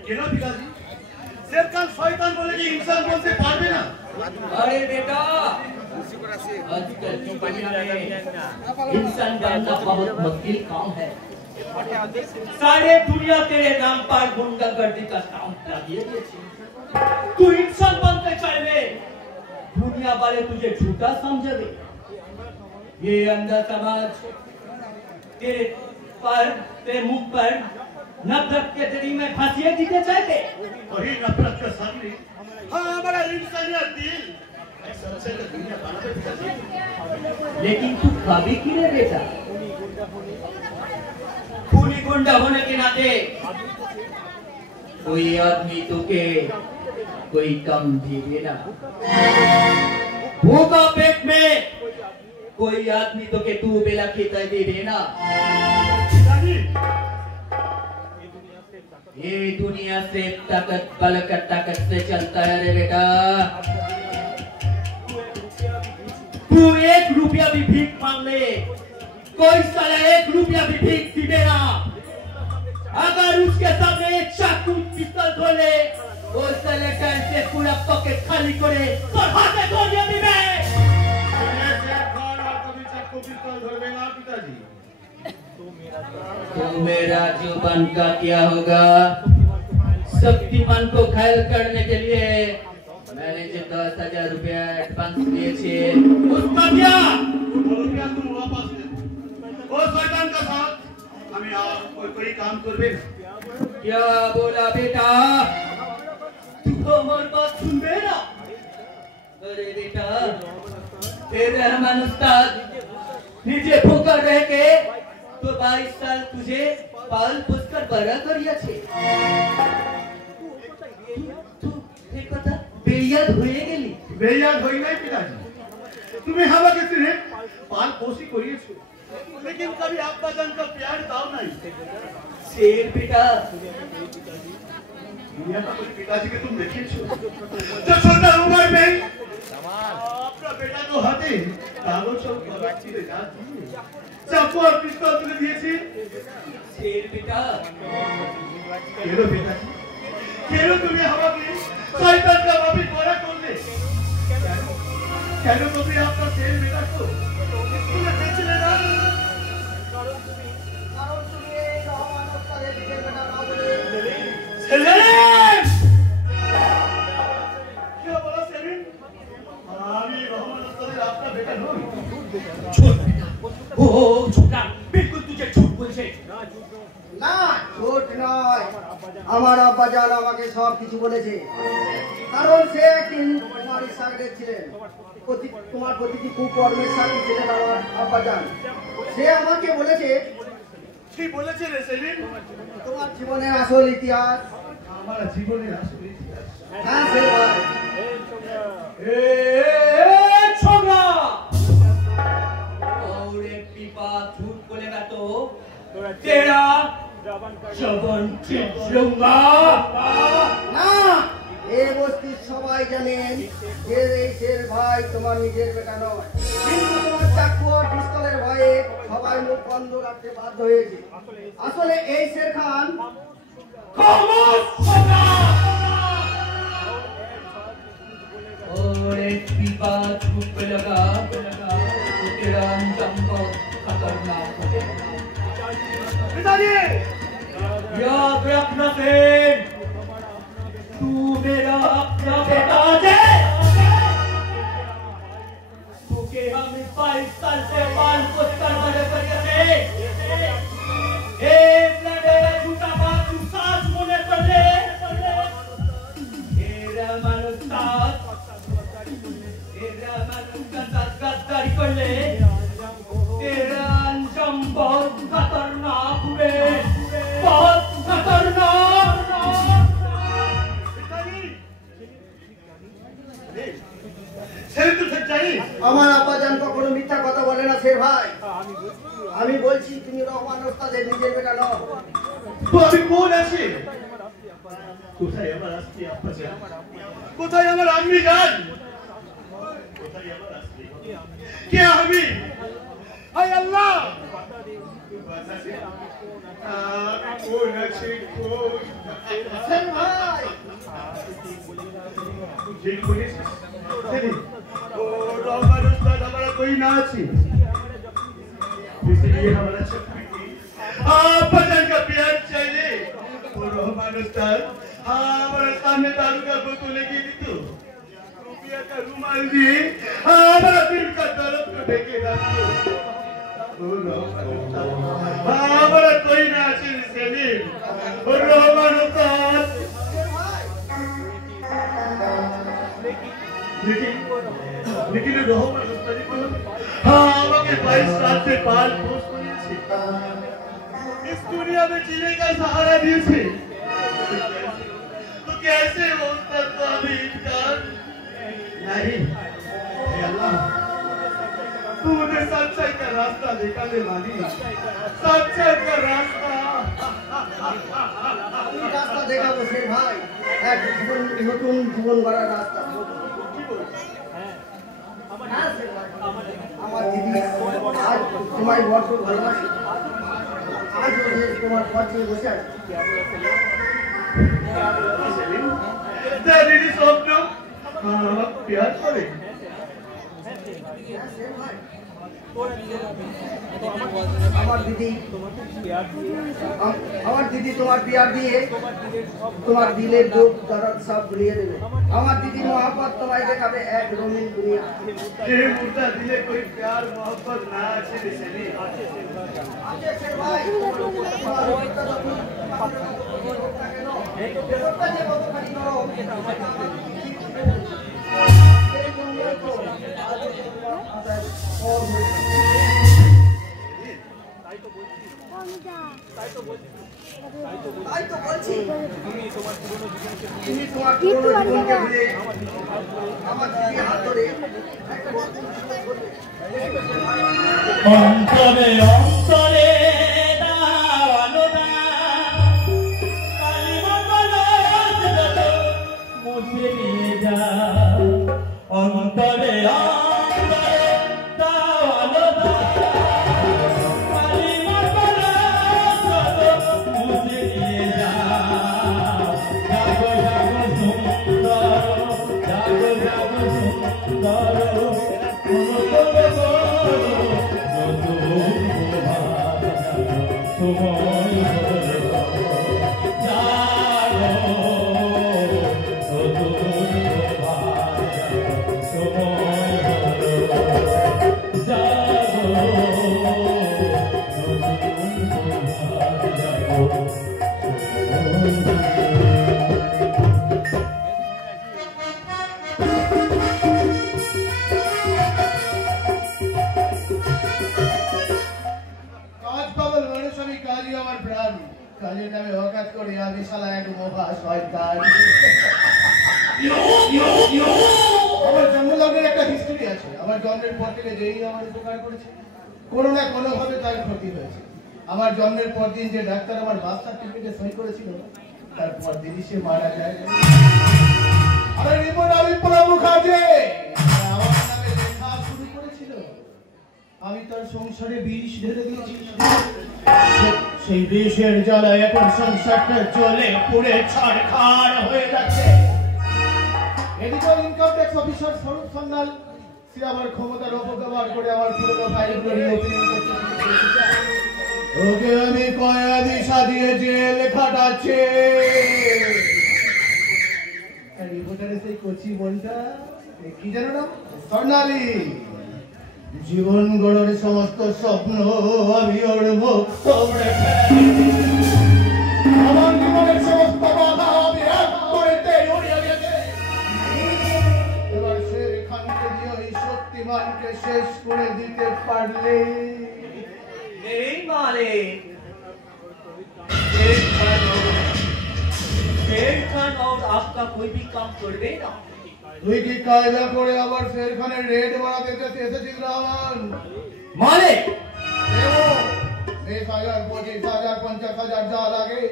क्यों पिताजी? शेर खान शैतान बोले कि इंसान बनते पारबे ना। अरे बेटा, आजकल की दुनिया में इंसान बनना बहुत मुश्किल काम है। सारे दुनिया तेरे नाम पर गुंडागर्दी का काम कर दिए। तू इंसान बनते चले, दुनिया वाले तुझे झूठा समझे। ये अंधा समाज तेरे मुख पर नफरत के दरी में फांसियां देते चाहते। वही नफरत के सामने हाँ हमारा इंसानियत दिल दुनिया बनाते पिताजी। लेकिन तू कभी क्यों बेटा? खूनी गुंडा होने के नाते कोई आदमी तुके कोई कम भी देना। भूखा पेट में कोई आदमी तुके तू बेला खेता दे देना। ये दुनिया से ताकत बल का ताकत से चलता है रे बेटा। तू 1 रुपया भी भीख मांग ले, कोई साला 1 रुपया भी भीख दी देना। अगर उसके सामने चाकू पिस्तौल खोले, वो साले टाइम से पूरा पॉकेट खाली करे तो हाथे गोलियां दिबे। तो मेरा जुबान का क्या होगा? शक्तिमान को घायल करने के लिए मैंने जो 10,000 रुपया एडवांस दिए थे उसका क्या? रुपया तुम वापस दे। वो शैतान का साथ हमें आप कोई काम करबे ना। क्या बोला बेटा? तू हमारी बात सुनबे ना? अरे बेटा, तेरे रहमान उस्ताद नीचे भूखा रह के तो 22 साल तुझे पाल पोस कर बड़ा करिया छे। तू एक কথা बेयाद হয়ে গেলি। बेयाद হই নাই पिताजी, तुम्हें हवा के सिरे पाल पोसी करिएছো, लेकिन कभी आपका जन का प्यार दाव नहीं। शेर बेटा, दुनिया का कोई पिताजी के तुम देखिएছো जो छोटा उम्र में आपका बेटा तो हाथे कागज और कागज की जाती है, चाकू और पिस्तौल तुले दिएছে। शेर बेटा, केरो पिताजी, केरो तुम्हें हवा की शैतान का वापी पूरा कर ले। केरो तुम्हें आपका शेर बेटा को स्कूल भेज लेना। सेलिम! क्या बोला सेलिम? আমি রহমান উস্তাদের আপনার বেটা নই। झूठ बेटा, ओ झूठा, बिल्कुल तुझे झूठ बोलছে। না ছোট নয়, আমার আব্বাজান আমাকে সব কিছু বলেছে। কারণ সে একদিন তোমার সাথে ছিলেন, তোমার প্রতিটি কুকর্মের সাথে ছিলেন আমার আব্বাজান। সে আমাকে বলেছে কি বলেছে রে সেলিম? তোমার জীবনের আসল ইতিহাস। আমার জীবনের আসল ইতিহাস? হ্যাঁ সে ভাই। ए छोरा, और एक भी बात झूठ बोलेगा तो तेरा जबान छीन लूंगा। না এই বস্তির সবাই জানেন যে এই শের ভাই তোমার নিজের বেটা নয়, কিন্তু তোমার চাকু আর পিস্তলের ভয়ে সবাই মুখ বন্ধ রাখতে বাধ্য হয়েছে। আসলে এই শের খান खामोश छोरा, और एक भी बात झूठ बोलेगा तो तेरा अंजाम बहुत खतरनाक होगा। पिताजी! याद रखना सेन, तू मेरा अपना बेटा है। तुके हम 22 साल से पाल पोस कर बड़े करिए थे। एक लड़े झूठा बात तू साथ मुने कर ले। तेरा मनुष्य गद्दारी कर ले, तेरा अंजाम बहुत खतरनाक हुए, बहुत खतरनाक। সেলিম তুই ঠিক জানিস? আমার আব্বাজান কখনো মিথ্যা কথা বলে না শের ভাই। আমি বলছি তুমি রহমান ওস্তাদের নিজের বেটা নও। তো আমি কোন আছি? কোথায় আমার আসছে আপা জান? কোথায় আমার আম্মি জান? কোথায় আমার আসছে? কে আমি? হায় আল্লাহ! কোন আছি কোন? শের ভাই ठीक पुलिस चलिए ओ रोहमान उस्ताद हमारा कोई ना अच्छी इसलिए हमारा छुट्टी आप बदन का प्यार चाहिए ओ रोहमान उस्ताद हमारे सामने दारू का बोतल लेके दी तो रुपया का रुमाल दिए हमारा दिल का दर्द को देखेगा ओ रोहमान उस्ताद हमारा कोई ना अच्छी सेलिम ओ रोहमान उस्ताद लेकिन रोहमान उस्ताद को हाँ আমাকে 22 साल से पाल पोस করেছে। इस दुनिया में जीने का सहारा दिए थे, तो कैसे हो सकता अभी इनकार? नहीं, हे अल्लाह, तू मुझे सच्चाई का रास्ता दिखा दे माली, सच्चाई का रास्ता। আমি রাস্তা দেখাবো সে ভাই, এক নতুন জীবন গড়ার রাস্তা। আমার দিদি আজ তোমায় বড্ড ভালোবাসি, আজ তোমার পথে বসে আছে। दीदी स्वप्न प्यार करे আমার দিদি তোমার प्यार দিয়ে তোমার দিলের দুঃখ দর্দ সব ভুলিয়ে দেবে। আমার দিদি मोहब्बत তোমায় দেখাবে এক রঙিন দুনিয়া। ये मुर्दा दिले कोई प्यार मोहब्बत ना আছে রে আছে সে ভাই, তাই তো বলছি তুমি তোমার পুরনো জীবনকে ভুলে আমার দিদি হাত ধরে অন্তরে অন্তরে দাওয়ানো দা মুছে নিয়ে যা অন্তরে অন্তরে দাওয়ানো দা মুছে নিয়ে যা জাগো জাগো সুন্দর জাগো জাগো সুন্দর কাজের নামে হকাত করে আমি শালা এক মোহা শয়তান। আমার জন্মলগ্নের একটা হিস্ট্রি আছে। আমার জন্মের পর থেকে যেই আমার উপকার করেছে কোনো না কোনো ভাবে তার ক্ষতি হয়েছে। আমার জন্মের পর দিন যে ডাক্তার আমার বার্থ সার্টিফিকেটে সই করেছিল তারপর দিনই সে মারা যায়। আরে রিপোর্ট আমি পুরো মুখার্জি আমার নামে লেখা শুরু করেছিল, আমি তার সংসারে বিষ ঢেলে দিয়েছি। সেই বিষের জ্বালায় এখন সংসারটা জ্বলে পুড়ে ছারখার হয়ে যাচ্ছে। এদিকে ইনকাম ট্যাক্স অফিসার স্বরূপ সান্যাল সে আমার ক্ষমতার অপব্যবহার করে আমার পুরনো ফাইলগুলো রিওপেনিং করতে চেয়েছে। ওকে আমি কয়াদিশা দিয়ে জেল খাটাচ্ছে। রিপোর্টারের সেই কচি বোনটা কি জানো না, স্বর্ণালী। জীবন গড়ার সমস্ত স্বপ্ন আমি ওর মুখ তোমড়ে আমার জীবনের সমস্ত বাধা আমি এক করেতে উড়িয়ে গেছে। এবার শের খানকে দিয়ে ওই শক্তিমানকে শেষ করে দিতে পারলে नहीं माले शेर खान और आपका कोई भी काम कर देना। তুই কি কায়দা করে আবার শের খানের রেড বাড়াতে এসেছিস রহমান? माले 20,000, 25,000, 50,000 যা লাগে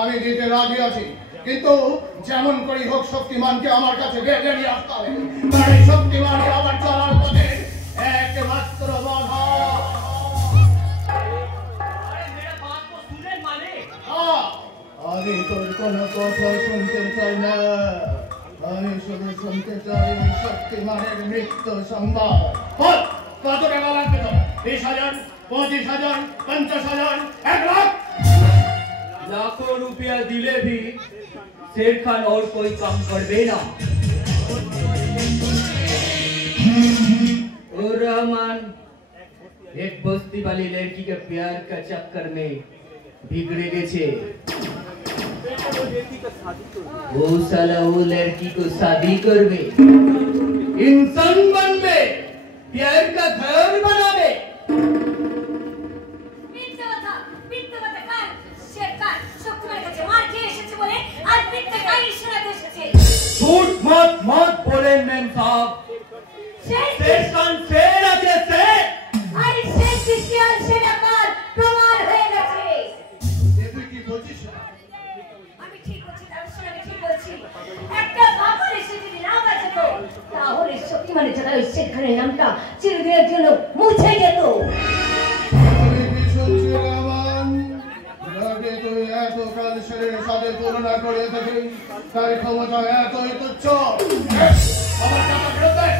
আমি দিতে রাজি আছি, কিন্তু যেমন করি হোক শক্তিমানকে আমার কাছে বেঁধে নিয়ে আসতে হবে। কারণ এই শক্তিমানই আমার চলার পথে একমাত্র বাধা। আমি তোর কোনো কথা শুনতে চাই না, আমি শুধু শুনতে চাই শক্তিমানের মৃত্যু সংবাদ। কত টাকা লাগবে তো? 20,000, 25,000, 50,000, 1 लाख? लाखों रुपया दिले भी शेर खान और कोई काम कर देना। और रहमान एक बस्ती वाली लड़की के प्यार का चक्कर में बिगड़े गए। वो साला वो लड़की को शादी करवे, इंसान बनवे, प्यार का घर बनावे। শেরখানের নামটা চিরদিনের জন্য মুছে যেত। আমি কি শুনছি রামান? যাকে তুই এতকাল শেরের সাথে তুলনা করে থাকিস, তার ক্ষমতা এতই তুচ্ছ। আমার টাকা ফেরত দে।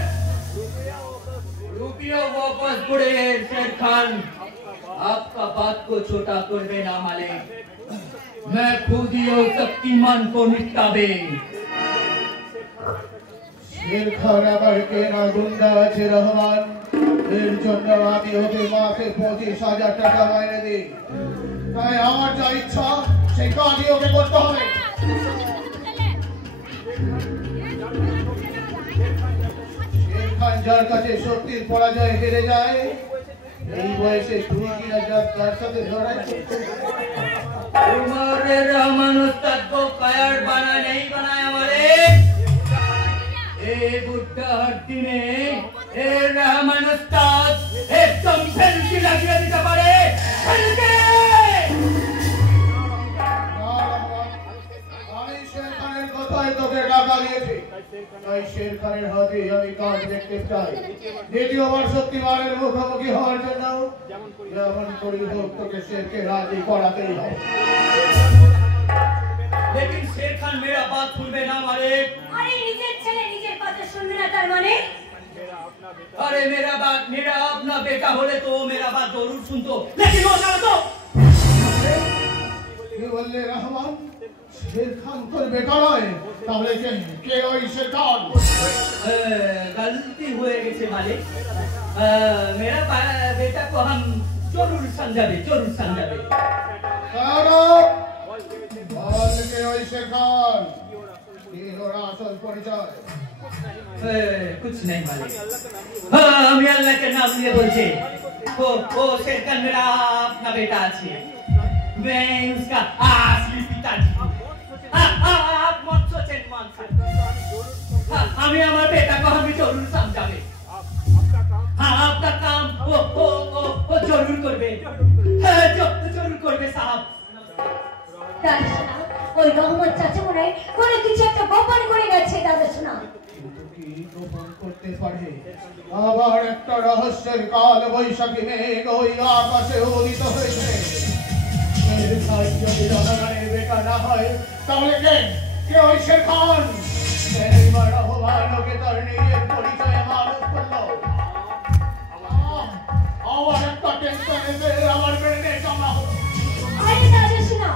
रुपयों वापस बुढ़े शेर खान, आपका बात को छोटा कर देना मालिक, मैं खुद ही और शक्तिमान को निपटाबे। শের খান আমার কেনা গুন্ডা আছে রহমান, এর জন্য আমি ওকে মাসে 25,000 টাকা মাইনে দিই। তাই আমার যা ইচ্ছা সেই কাজই ওকে করতে হবে। শের খান যার কাছে শক্তির পরাজয় হেরে যায়, এই বয়সে তুই কিনা যা তার সাথে লড়াই করতে। तुम्हारे रहमान उस्ताद को कायर बना नहीं बनाया हमारे। ए बुड्ढा हड्डी ने ए रहमान उस्ताद एकदम फेंकी लगी दिखा पड़े। फेंके! আমি শের খানের কথায় তোকে টাকা দিয়েছি, তাই শের খানের হাতে আমি কাজ দেখতে চাই। দ্বিতীয়বার শক্তিমানের মুখোমুখি হওয়ার জন্য যেমন করি হোক তোকে শেরকে রাজি করাতেই হবে। लेकिन शेर खान मेरा बात सुनबे ना मालिक। আরে নিজের ছেলে নিজের কথা শুনবে না তার মানে? अरे मेरा अपना बेटा होले तो मेरा बात जरूर सुनतो, लेकिन वो ना तो। কি বললে রহমান? শের খান তোর বেটা নয়, তাহলে কে ওই শের খান? गलती हुए गए मालिक, मेरा बेटा को हम जरूर समझाबे। বল কে ওই শের খান? কি ওর আসল পরিচয়? कुछ नहीं मालिक, हम अल्लाह के नाम लिए बोलते। वो शेर खान मेरा अपना बेटा है, मैं उसका असली पिताजी हूँ। आप मत सोचे मान से, हमें हमारे बेटा को हम जरूर समझावे। हाँ आपका काम वो जरूर करबे, जरूर करबे साहब। দাদাশোনা, ওই রহমান চাচা মনে হয় কোনো কিছু একটা গোপন করে গেছে দাদাশোনা। কি গোপন করতে পারে? আবার একটা রহস্যের কাল বৈশাখী মেঘ ওই আকাশে উদিত হয়েছে। এর খান যদি রহমানের বেটা না হয়, তাহলে কে ওই শের খান? এইবার রহমান ওকে তার নিজের পরিচয়ে মারুফ করলো। আমার একটা টেনশন এসে আমার ব্রেনে জমা হলো। আরে দাদাশোনা,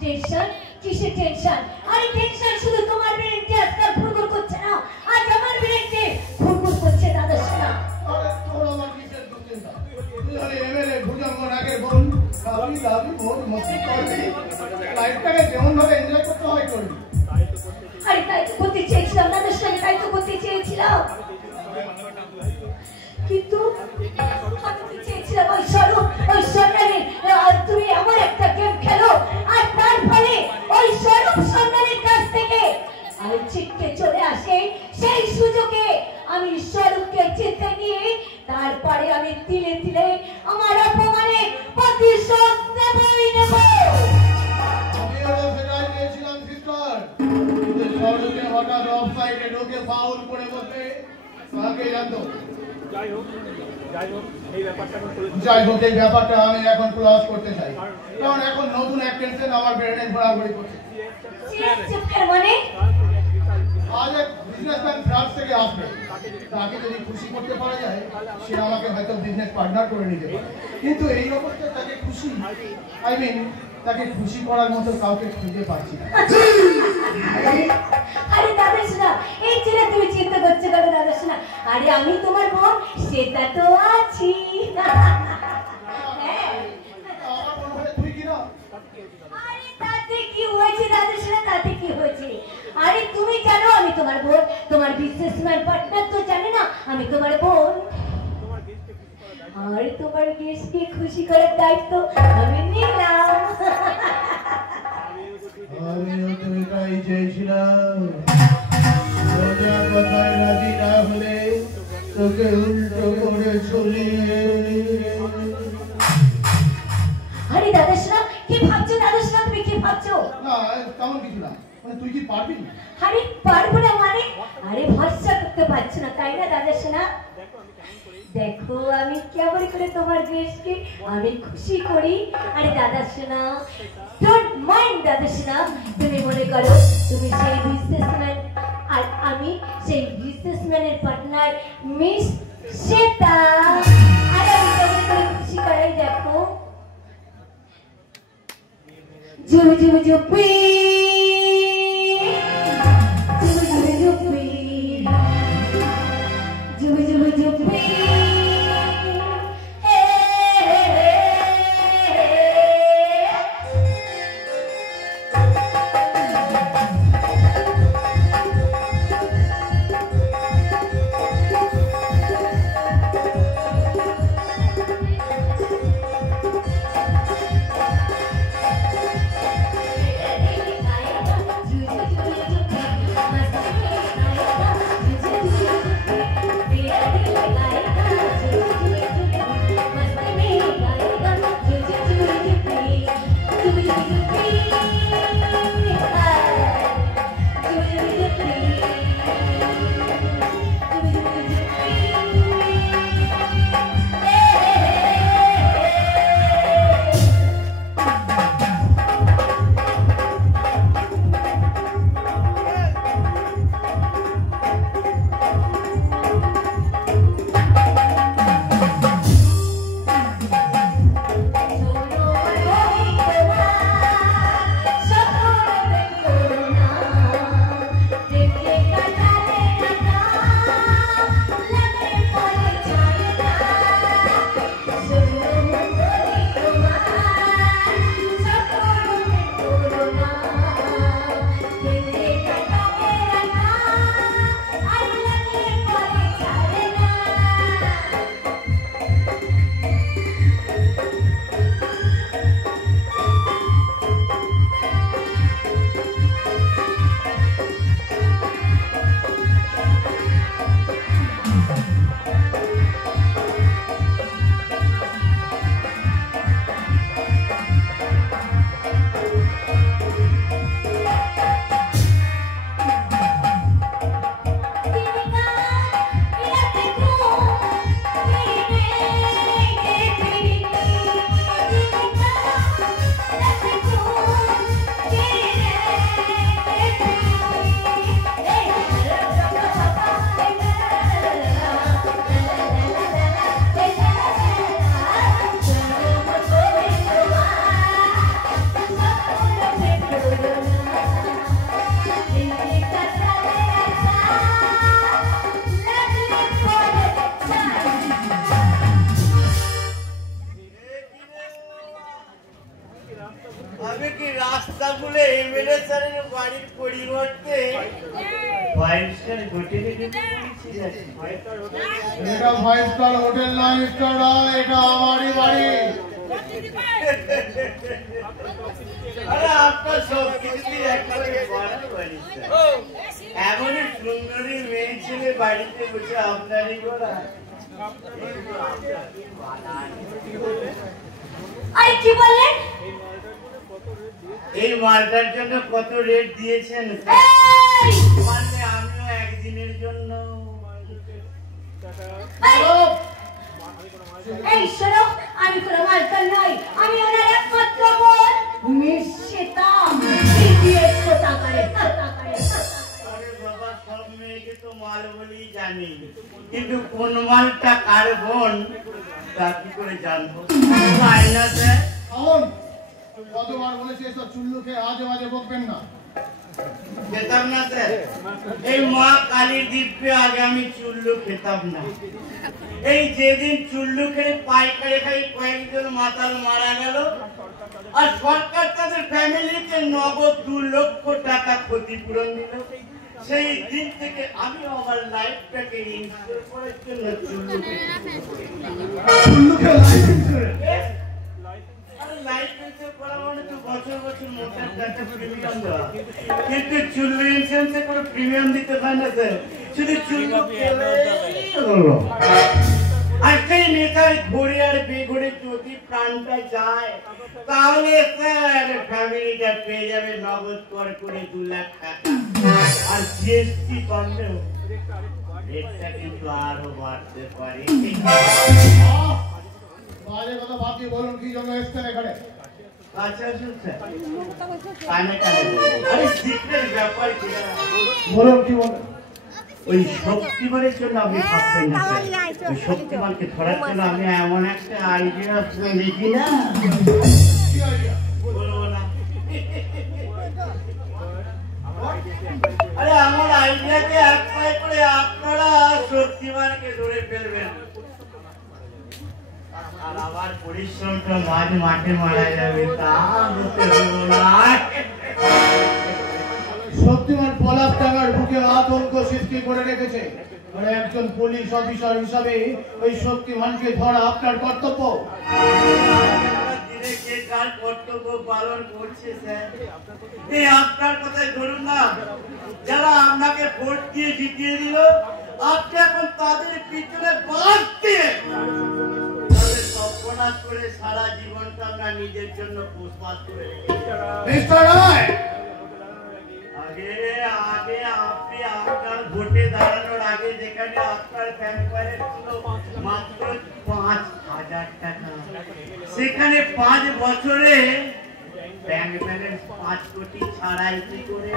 টেনশন কিসের টেনশন? আরে টেনশন শুধু তোমার ব্রেনকে আজকাল ফুরফুর করছে না, আজ আমার ব্রেনকে ফুরফুর করছে দাদাশোনা। আরে তোর আমার কিসের দুশ্চিন্তা? তুই হলে এমএলএ ভুজঙ্গন আগের বোন, দাবি ভোট মস্তি করবি, লাইফটাকে যেমন ভাবে এনজয় করতে হয় করবি। আরে তাই তো করতে চেয়েছিলাম দাদাশোনা, তাই তো করতে চেয়েছিলাম, কিন্তু আমি তো চেয়েছিলাম ওই সরকারের তুমি আমার একটা গেম খেলো, আর তার ফলে ওই স্বরূপ সন্ধানের কাছ থেকে আমি ছিটকে চলে আসে। সেই সুযোগে আমি স্বরূপকে জিতে নিয়ে তারপরে আমি তিলে তিলে আমার অপমানের প্রতিশোধ নেবই নেব। আমিও সেটাই চেয়েছিলাম সিস্টার, কিন্তু স্বরূপে হঠাৎ অফ সাইডে ঢুকে ফাউল করে বসে তাকে জানতো। যাই হোক, এই ব্যাপারটা আমি এখন ক্লোজ করতে চাই, কারণ এখন নতুন এক টেনশন আমার ব্রেনে ঘোরাঘুরি করছে। মানে আজ এক বিজনেসম্যান ফ্রান্স থেকে আসবে, তাকে যদি খুশি করতে পারা যায় সে আমাকে হয়তো বিজনেস পার্টনার করে নিতে পারে, কিন্তু এই অবস্থায় তাকে খুশি তাকে খুশি করার মতো কাউকে খুঁজে পাচ্ছি না। আরে দাদাশোনা, এই ছেলে তুমি চিন্তা করছো কেন দাদাশোনা? আরে আমি তোমার বোন, সেটা তো আছি। আমার মনে হয় তুই কি না? আরে তাতে কি হয়েছে দাদাশোনা, তাতে কি হয়েছে? আরে তুমি জানো আমি তোমার বোন, তোমার বিজনেসম্যান পার্টনার তো জানে না আমি তোমার বোন। আর তোমার গেস্টকে খুশি করার দায়িত্ব আমি নিলাম। আমিও তো এটাই চেয়েছিলাম, সোজা কথায় রাজি না হলে তোকে উল্টো করে ছড়িয়ে। আরে দাদাশোনা, কি ভাবছো দাদাশোনা, তুমি কি ভাবছো? না তেমন কিছু না, মানে তুই কি পারবি? আরে পারবো না মানে? আরে ভরসা করতে পারছো না তাই না দাদাশোনা? দেখো আমি কেমন করে তোমার দেশকে আমি খুশি করি। আরে দাদা শোনা, ডোন্ট মাইন্ড দাদা শোনা, তুমি মনে করো তুমি সেই বিজনেসম্যান আর আমি সেই বিজনেসম্যানের পার্টনার মিস শ্বেতা। আরে আমি কেমন করে খুশি করাই দেখো। জুবি জুবি জুবি জুবি জুবি জুবি জুবি জুবি এটা 5 স্টার হোটেল না স্টার, এটা আমারই বাড়ি। আরে আপনার সব কিছুই একেবারে বাড়ি। এমনই সুন্দরী মেয়ে ছেলে বাড়িতে বসে আপনারই করা। আরে কি বললেন? এই মালটার জন্য কত রেট দিয়েছেন? মানে আমিও একদিনের জন্য। এই শোনো, আমি কোনো মালকার নই, আমি ওনার একমাত্র বোন মিস শ্বেতা। আরে বাবা, সব মেয়েকে তো মাল বলেই জানি, কিন্তু কোন মালটা কার বোন তা কি করে জানবো? আয়না স্যার, কতবার বলেছি এসব চুল্লু খেয়ে আজে বাজে বকবেন না। খেতাম না স্যার, এই মা কালীর দিব্যে আগে আমি চুল্লু খেতাম না। এই যেদিন চুল্লু খেয়ে পাইকারি খাই কয়েকজন মাতাল মারা গেল, আর সরকার তাদের ফ্যামিলিকে নগদ 2 লক্ষ টাকা ক্ষতিপূরণ দিল, সেই দিন থেকে আমি আমার লাইফটাকে ইনশিওর করার জন্য চুল্লু খেয়ে লাইফ ইন্স্যুরেন্স করা মানে তো বছর বছর মোটা টাকা প্রিমিয়াম দেওয়া, কিন্তু চুল্লু ইন্স্যুরেন্সে কোনো প্রিমিয়াম দিতে হয় না স্যার, শুধু চুল্লু হলো। আর সেই নেতার ঘুরে আর বেঘুরে যদি প্রাণটা যায়, তাহলে স্যার ফ্যামিলিটা পেয়ে যাবে নগদ কর করে 2 লাখ টাকা। আর জিএসটি কমলেও রেটটা কিন্তু আরো বাড়তে পারে। বাজে কথা ভাবছি, বলুন কি জন্য এসছেন এখানে? আচ্ছা শুনছে কানে কানে আরে সিক্রেট ব্যাপার কি বলুন কি বলেন? ওই শক্তিমানের জন্য আপনি ভাববেন না স্যার। ওই শক্তিমানকে ধরার জন্য আমি এমন একটা আইডিয়া পেয়েছি না, কি আইডিয়া? বলবো না। আরে আমার আইডিয়াকে অ্যাপ্লাই করে আপনারা শক্তিমানকে ধরে ফেলবেন, আর আমার পরিশ্রমটা মাঠে মারা যাবে, তা হতে দেবো না। শক্তিমান পলাশ টাকার বুকে আতঙ্ক সৃষ্টি করে রেখেছে, মানে একজন পুলিশ অফিসার হিসাবে ওই শক্তিমানকে ধরা আপনার কর্তব্য। দিনে কে কার কর্তব্য পালন করছে স্যার, এই আপনার কথাই ধরুন না, যারা আপনাকে ভোট দিয়ে জিতিয়ে দিল, আপনি এখন তাদের পিছনে বাদ দিয়ে তাদের সর্বনাশ করে সারা জীবনটা আমরা নিজের জন্য পোষপাত করে রেখেছি। মিস্টার রায়, আগে আগে আপনি আপনার ভোটে দাঁড়ানোর আগে যেখানে আপনার ব্যাংক ব্যালেন্স ছিল মাত্র 5,000 টাকা, সেখানে 5 বছরে ব্যাংক ব্যালেন্স 5 কোটি ছাড়াই কি করে?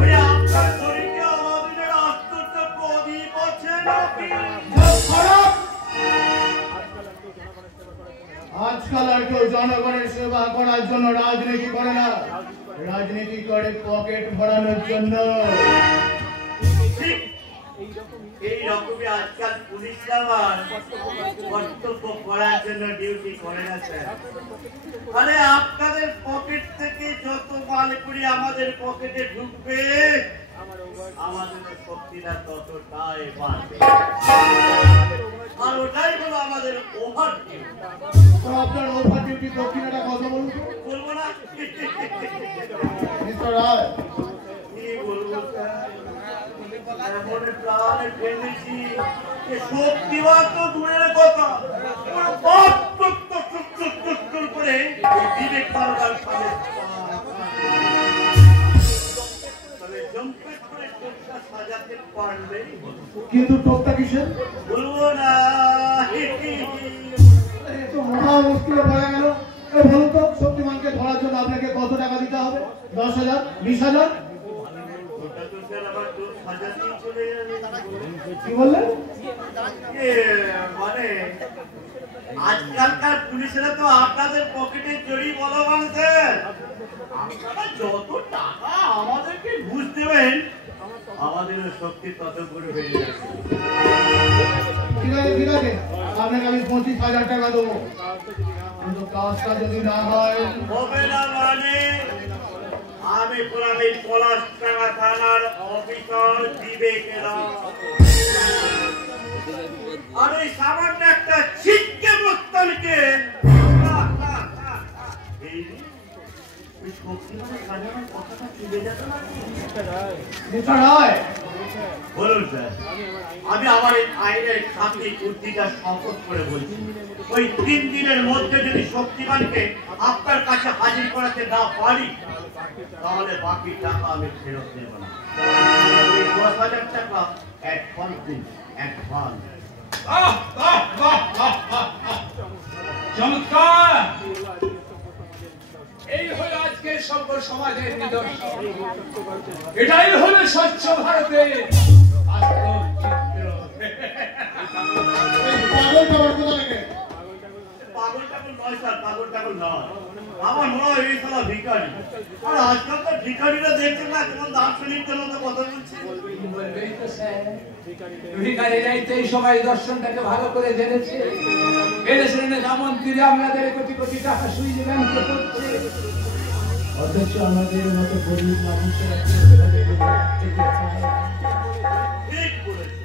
ওরে আপনার শরীরকে আমাদের আশ্চর্য প্রদীপ আছে নাকি? আজকাল আর কেউ জনগণের সেবা করার জন্য রাজনীতি করে না, রাজনীতি করে পকেট ভরানোর জন্য। ঠিক এই রকমই আজকাল পুলিশরা কর্তব্য করার জন্য ডিউটি করে না স্যার। আরে আপনাদের পকেট থেকে যত মাল করি আমাদের পকেটে ঢুকবে, আমাদের শক্তিটা ততটাই বাড়বে, আর ওটাই হলো আমাদের ওভার ডিউটি। তো আপনার ওভার ডিউটি দক্ষিণাটা কত বলুন তো? বলবো না মিস্টার রায়, কি বলবো স্যার, এমন প্রাণে ফেলেছি যে শক্তিবান তো দূরের কথা, ওর বাপ টুক করে বিবেক বারবার খাবে, তবে জম্পেট করে টোপটা সাজাতে পারলেই হতো। কিন্তু টোপটা কিসের? বলবো না, এ তো মহা মুশকিলে পড়ে গেল। বলুন তো, শক্তিমানকে ধরার জন্য আপনাকে কত টাকা দিতে হবে? 10,000, 20,000? ওটা তো স্যার আবার টোপ সাজাতেই চলে যাবে। কি বললেন? মানে আজকালকার পুলিশেরা তো আপনাদের পকেটে জড়ি বলবান স্যার, আপনারা যত টাকা আমাদেরকে ঘুষ দেবেন আমাদেরও শক্তি তত করে বেড়ে যাবে। ঠিক আছে, ঠিক আছে, আপনাকে আমি 25,000 টাকা দেবো, কিন্তু কাজটা যদি না হয়। হবে না মানে আমি পুরান এই পলাশডাঙ্গা থানার অফিসার বিবেকেরা, আর এই সামান্য একটা ছিটকে মস্তানকে বলুন স্যার, আমি আমার এই আইনের খাতি বুদ্ধিটা শপথ করে বলছি, ওই 3 দিনের মধ্যে যদি শক্তিমানকে আপনার কাছে হাজির করাতে না পারি, তাহলে বাকি টাকা আমি ফেরত দেব না। 10,000 টাকা অ্যাডভান্স দিন, অ্যাডভান্স। চমৎকার! এই হলো আজকের সভ্য সমাজের নিদর্শন, এটাই হলো স্বচ্ছ ভারতের বাস্তব চিত্র। পাগল টাগল নয় স্যার, পাগল টাগল নয়, আমার মনে হয় এই সালা ভিখারি। আর আজকাল তো ভিখারিরা দেখছেন না কেমন দার্শনিকদের মতো কথা বলছে। বলবেই তো স্যার, ভিখারিরাই তো এই সবাই দর্শনটাকে ভালো করে জেনেছে। এদেশের নেতা মন্ত্রীরা আপনাদের কোটি কোটি টাকা সুইচ ব্যাংক করছে, অথচ আমাদের মতো গরিব মানুষেরা ঠিক বলেছে।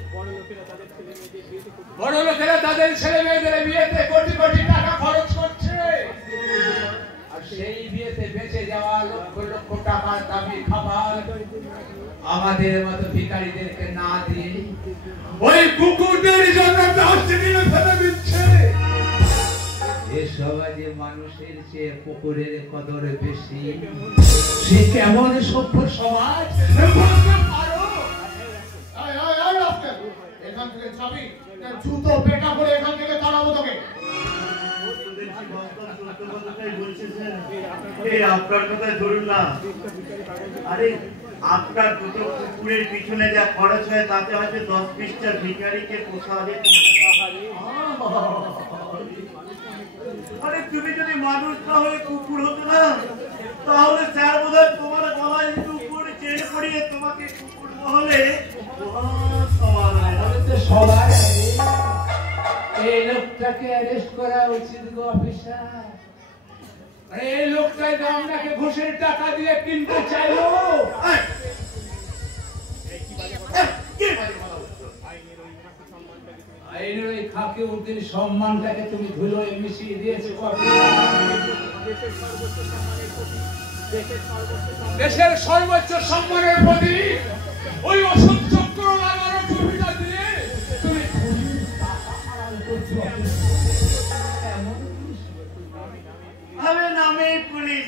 বড় লোকেরা তাদের ছেলে মেয়েদের বিয়েতে কোটি কোটি টাকা খরচ করছে, আর সেই বিয়েতে বেঁচে যাওয়া লক্ষ লক্ষ টাকার দামি খাবার আমাদের মতো ভিখারিদেরকে না দিয়ে ওই কুকুরদের জন্য ডাস্টবিনে ফেলে দিচ্ছে। এ সমাজে মানুষের চেয়ে কুকুরের কদর বেশি, সে কেমন সভ্য সমাজ বলতে পারো? এখান থেকে যাবি জুতো পেটা করে এখান থেকে তাড়াবো তোকে। আপনার কথায় ধরুন না, আরে আপনার দুটো কুকুরের পিছনে যা খরচ হয় তাতে হয়তো 10-20টা ভিখারিকে পোষাবে। আরে তুমি যদি মানুষ না হয়ে কুকুর হতো না তাহলে স্যার বোধহয় তোমার গলায় উপরে চেন পড়িয়ে তোমাকে কুকুর মহলে সবার এই লোকটাকে অ্যারেস্ট করা উচিত গো অফিসার। এই লোকটাই তো আপনাকে ঘুষের টাকা দিয়ে কিনতে চাইলো। আইনের ওই খাকি উদ্দিন সম্মানটাকে তুমি ধুলোয় মিশিয়ে দিয়েছো। দেশের সর্বোচ্চ সম্মানের প্রতীক ওই অসৎ চক্র লাগানোর ছবিটা দিয়ে তুমি আমি নামে পুলিশ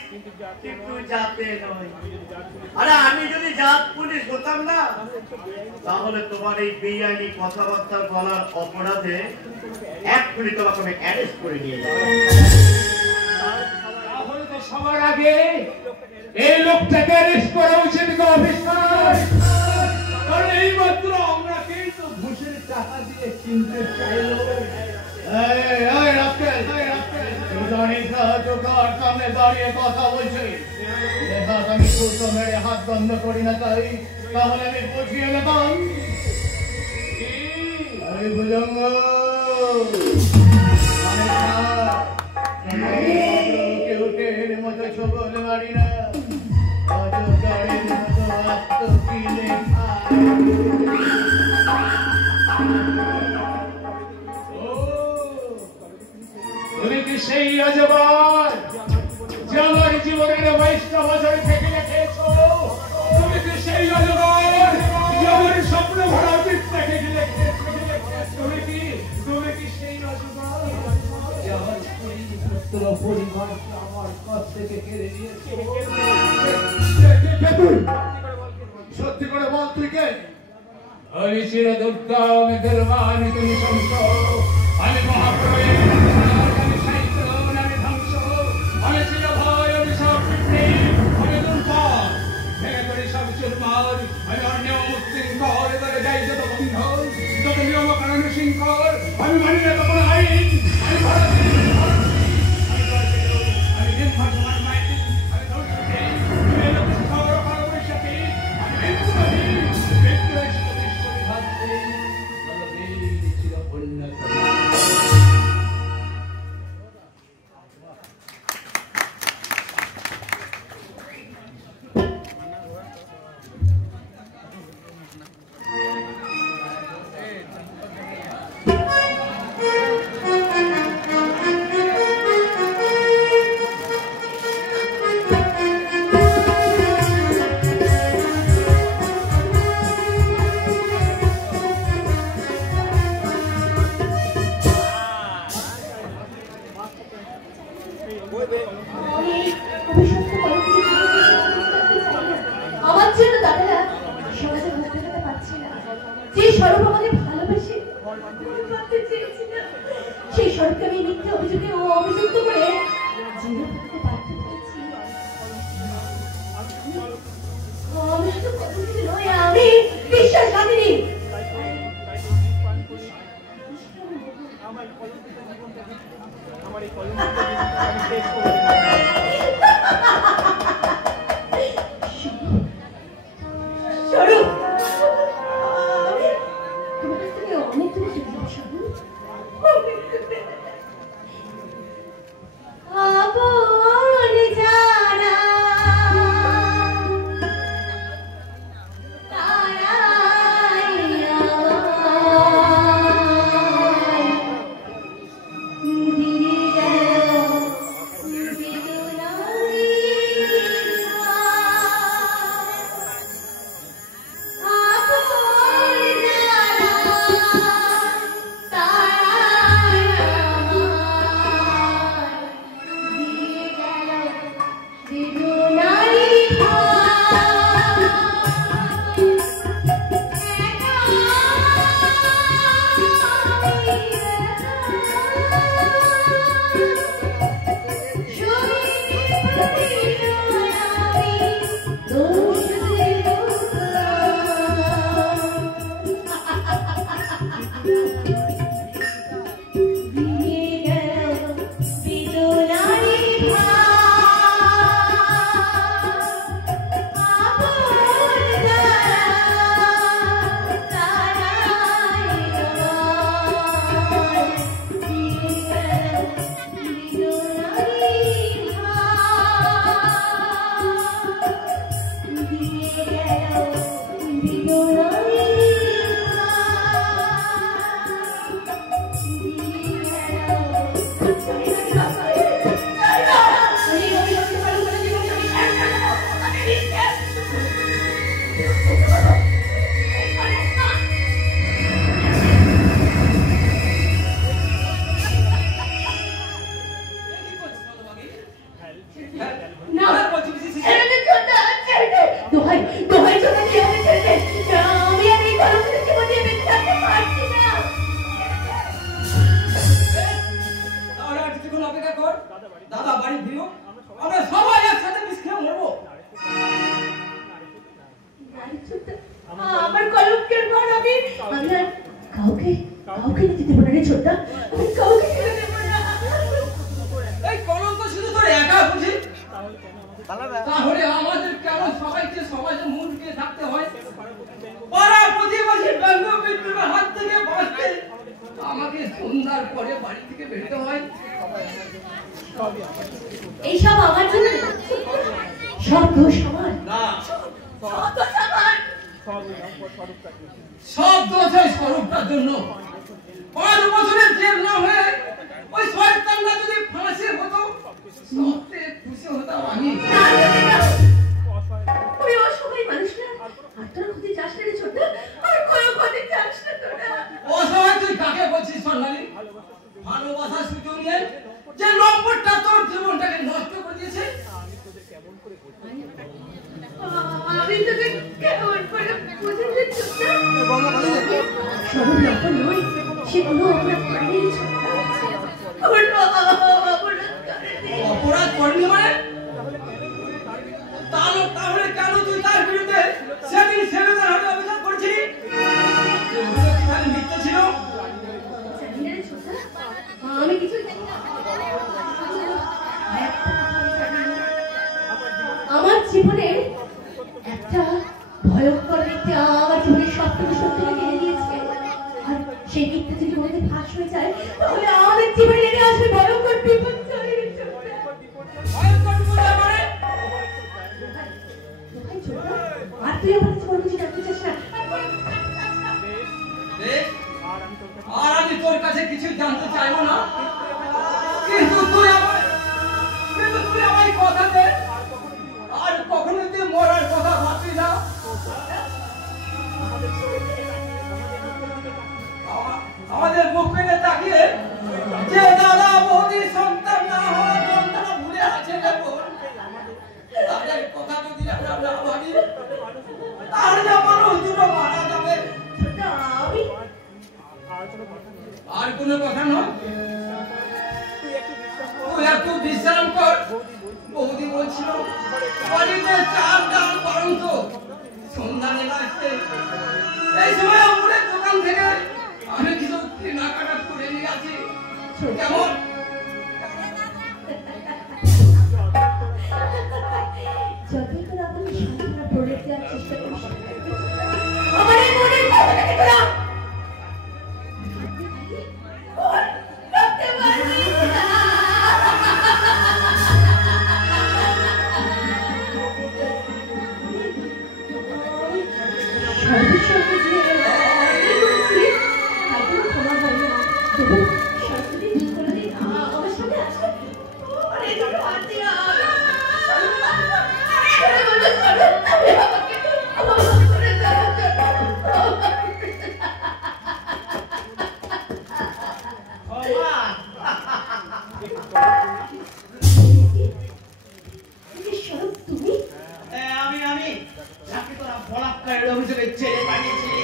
কিন্তু জাতে নয়। আরে আমি যদি জাত পুলিশ হতাম না তাহলে তোমার এই বেআইনি কথাবার্তা বলার অপরাধে এক্ষুনি তোমাকে আমি অ্যারেস্ট করে নিয়ে যাব। তাহলে তো সবার আগে এই লোকটাকে অ্যারেস্ট করা উচিত গো অফিসার। কারণ এই মাত্র আমরাকেই তো ঘুষের টাকা দিয়ে কিনতে চাইলো। সামনে দাঁড়িয়ে কথা বলছি, আমি কুটো মেরে হাত বন্ধ করি না তাই তাহলে আমি বুঝিয়ে নিতাম। আমি বুঝঙ্গ কেউ টের মতো ছবল মারি না, গাড়ির মতো আত্ম কিনে তুমি কি সেই অজগর যে আমার জীবনের 22টা বছর থেকে রেখেছো? তুমি কি সেই অজগর যে আমার স্বপ্ন ভরা অতীতটাকে রেখেছো? তুমি কি সেই অজগর যে আমার পুত্র পরিবারকে আমার কাছ থেকে কেড়ে নিয়েছে? সত্যি করে বল তুই কে? আমি চিরদুর্গা, আমি দুর্বান, তুমি সন্ত, আমি মহাপ্রলয়, আমি সাইক্লোন, আমি ধ্বংস, আমি চিরভয়, আমি সবৃদ্ধি, আমি দুর্বল, ভেঙে করি সব চুরমার, আমি অন্যায় উচ্ছৃঙ্খল, এবারে যাই যত বন্ধন, যত নিয়ম কারণ শৃঙ্খল, আমি মানি না তখন আইন, আমি ভারতীয়, আমি দিন ভগবান মাইতি, আমি ধ্বংসকে, আমি এলোকে শহর বৈশাখী, আমি বিদ্রোহী, বিদ্রোহী ভাবতে বলবীর চির উন্নত না ছেড়ে দে ছোটদা, ছেড়ে দে। দোহাই দোহাই ছোটদা, তুই আমাকে ছেড়ে দে। না, আমি আর এই কলঙ্কিত জীবন নিয়ে বেঁচে থাকতে পারছি না। তাহলে আর কিছুক্ষণ অপেক্ষা কর, দাদা বাড়ি ফিরো, আমরা সবাই একসাথে বিষ খেয়ে মরবো। আমার কলঙ্কের ঘর আমি আর কাউকে নিতে দেবো না রে ছোটদা, আমি কাউকে নিতে দেবো না। এই কলঙ্ক শুধু তোর একা বুঝি? তাহলে আমাদের কেন সবাইকে সমাজে মুখ দিয়ে থাকতে হয়? পাড়া প্রতিবেশী ব্যঙ্গ বিদ্রোহের হাত থেকে বাঁচতে আমাকে সন্ধ্যার পরে বাড়ি থেকে বেরোতে হয়। এইসব আমার জন্য সব দোষ আমার। না, সব দোষ আমার। সব দোষ ওই স্বরূপটার জন্য। 5 বছরের জেল না হয়ে ওই শয়তানটা যদি ফাঁসি হতো, সবচেয়ে খুশি হতাম আমি। ওই অসহায় মানুষ না, আর তোরা ক্ষতি চাস না রে ছোটদা, আর কোনো ক্ষতি চাস না তোরা। অসহায় তুই কাকে বলছিস স্বর্ণালী? ভালোবাসার সুযোগ নিয়ে যে নম্বরটা তোর জীবনটাকে নষ্ট করে দিয়েছে। আমি তোকে কেমন করে বুঝাতে ছোটদা? স্বরূপ লম্বা নয়, সে কোনো অপরাধ করেনি রে ছোটদা। অপরাধ করেনি মানে? তাহলে কেন তুই তার বিরুদ্ধে সেদিন সেবেদার হাতে অভিযোগ করেছিলি? মিথ্যে ছিল? জানি না রে ছোটদা, আমি কিছুই জানি না। আমার জীবনে একটা ভয়ঙ্কর মিথ্যে আমার জীবনের সবটুকু সত্যকে কেড়ে নিয়েছে। আর সেই মিথ্যে যদি কোনোদিন ফাঁস হয়ে যায়, তাহলে আমাদের জীবনে নেমে আসবে ভয়ঙ্কর বিপর্যয় রে ছোটদা। ভয়ঙ্কর বিপর্যয় মানে? দোহাই ছোটদা, আর তুই আমার কাছে কোনো কিছু জানতে চাস না? আর আমি তোর কাছে কিছু জানতে চাইবো না, কিন্তু তুই আমায় কথা দে, আর কখনো তুই মরার কথা ভাববি না। আমাদের মুখ পেতে তাকিয়ে যে দাদা বৌদির সন্তান না হওয়ার যন্ত্রণা ভুলে আছে যখন, তাদের কথা যদি আমরা না ভাবি, তাহলে মানুষ দুটো মারা যাবে। ছোটদা, আমি আর কোনো কথা নয়, তুই একটু বিশ্রাম কর। বৌদি বলছিল বাড়িতে চাল ডাল পারো তো, সন্ধ্যা নেমে আসছে। এই সময় আমাদের দোকান থেকে আমি কিছু কেনাকাটা করে নিয়ে আসি। কেমন? যতই তোরা আমাকে সান্ত্বনা বলে দেওয়ার চেষ্টা করিস, আমার এই মনের কথাটাকে তোরা রাখতে পারবি না। সর্বস্বকে যে অন্যায় করেছি, তার কোনো ক্ষমা হয় না। তবু সরস্বতী কোনোদিন আমার সাথে আছে? আমার এই দুটো হাত দিয়ে আমি যাকে তোরা বলাৎকারের অভিযোগে জেলে পাঠিয়েছিলি,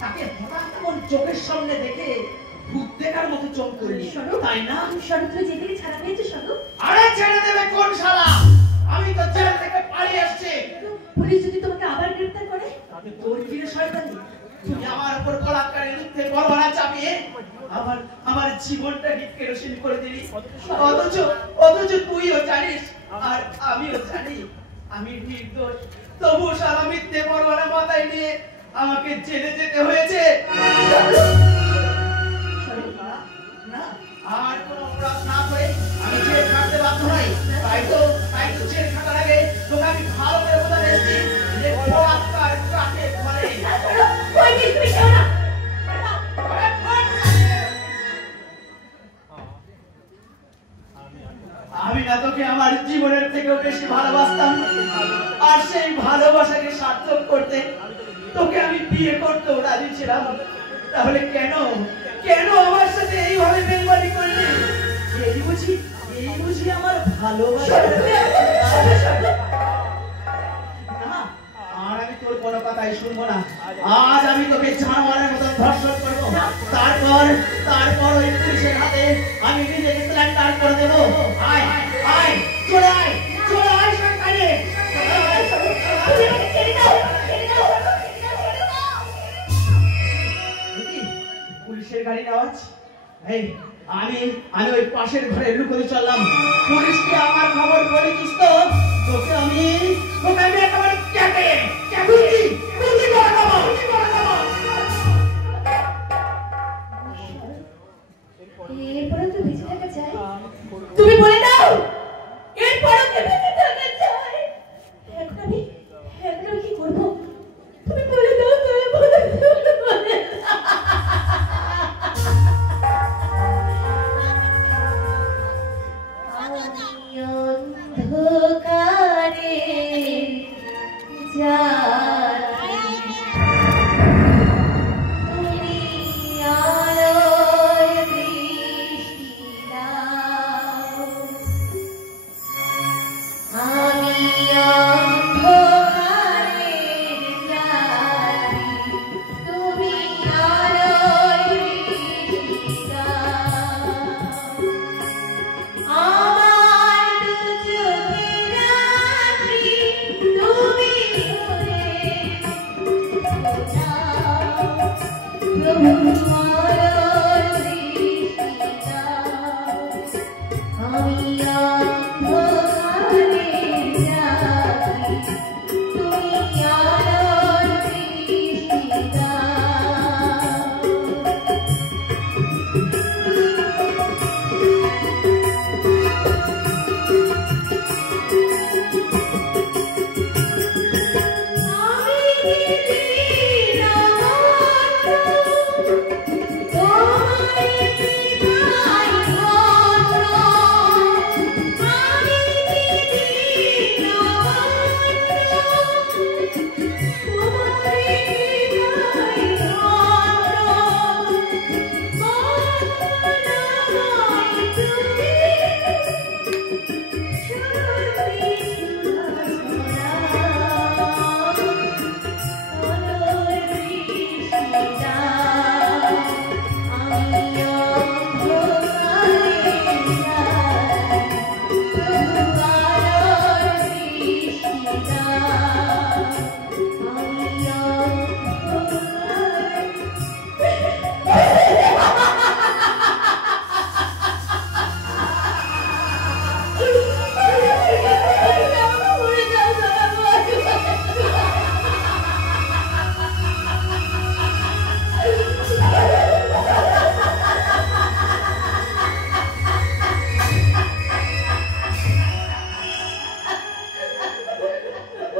তাকে হঠাৎ আমার চোখের সামনে দেখে ভূত দেখার মতো চোখ করলি, তাই না? স্বরূপ তুই যেদিকে ছাড়া পেয়েছে স্বরূপ, আরে ছেড়ে দেবে কোন শালা? আমি তো জেল থেকে পালিয়ে আসছি। পুলিশ যদি তোমাকে আবার গ্রেফতার করে? তাতে তোর কি রে শয়তানি? তুই আমার উপর বলাৎকারের মিথ্যে বর্বরতা চাপিয়ে আমার জীবনটাকে কেরোসিন করে দিলি। অথচ তুইও জানিস আর আমিও জানি আমি নির্দোষ, তবু সারা মিথ্যে বর্বরতা মাথায় নিয়ে আমাকে জেলে যেতে হয়েছে। না, আর কোনো অপরাধ না করে আমি জেল খাটতে বাধ্য নই। তাই তো জেল খাটার আগে তোকে আমি ভালো করে বোঝা দিয়েছি যে বলাৎকার কাকে বলে। আমি না তোকে আমার জীবনের থেকেও বেশি ভালোবাসতাম, আর সেই ভালোবাসাকে সার্থক করতে তোকে আমি বিয়ে করতেও রাজি ছিলাম। তাহলে কেন আমার সাথে এইভাবে বেইমানি করলি? এই বুঝি আমার ভালোবাসা না, আর আমি তোর কোনো কথাই শুনবো না। আজ আমি তোকে জানোয়ারের মতো ধর্ষণ করবো, তারপর ওই পুলিশের হাতে আমি নিজেকে স্যালেন্ডার করে দেবো। আয় আয়, চলে আয়, চলে আয় সরকারে। পুলিশের গাড়ির আওয়াজ। এই আমি ওই পাশের ঘরে লুকোতে চললাম। পুলিশকে আমার খবর বলে দিস তো, তোকে আমি একেবারে কেটে এরপরে তো বেঁচে থাকা চাই। তুমি বলে দাও এরপরও কে বেঁচে থাকা চাই? এখন আমি কি করবো? তুমি বলে দাও, তুমি বলে দাও, তুমি বলে দাও। অন্ধকারে যাই, তুমি আলোর দৃষ্টি দাও। আমি অন্ধকারে যাই, তুমি আলোর দৃষ্টি দাও। আমার দু চোখে রাত্রি তুমি ধরে দাও, প্রভু আলোর দৃষ্টি দাও। আমি অন্ধকারে যাই, তুমি আলোর দৃষ্টি দাও।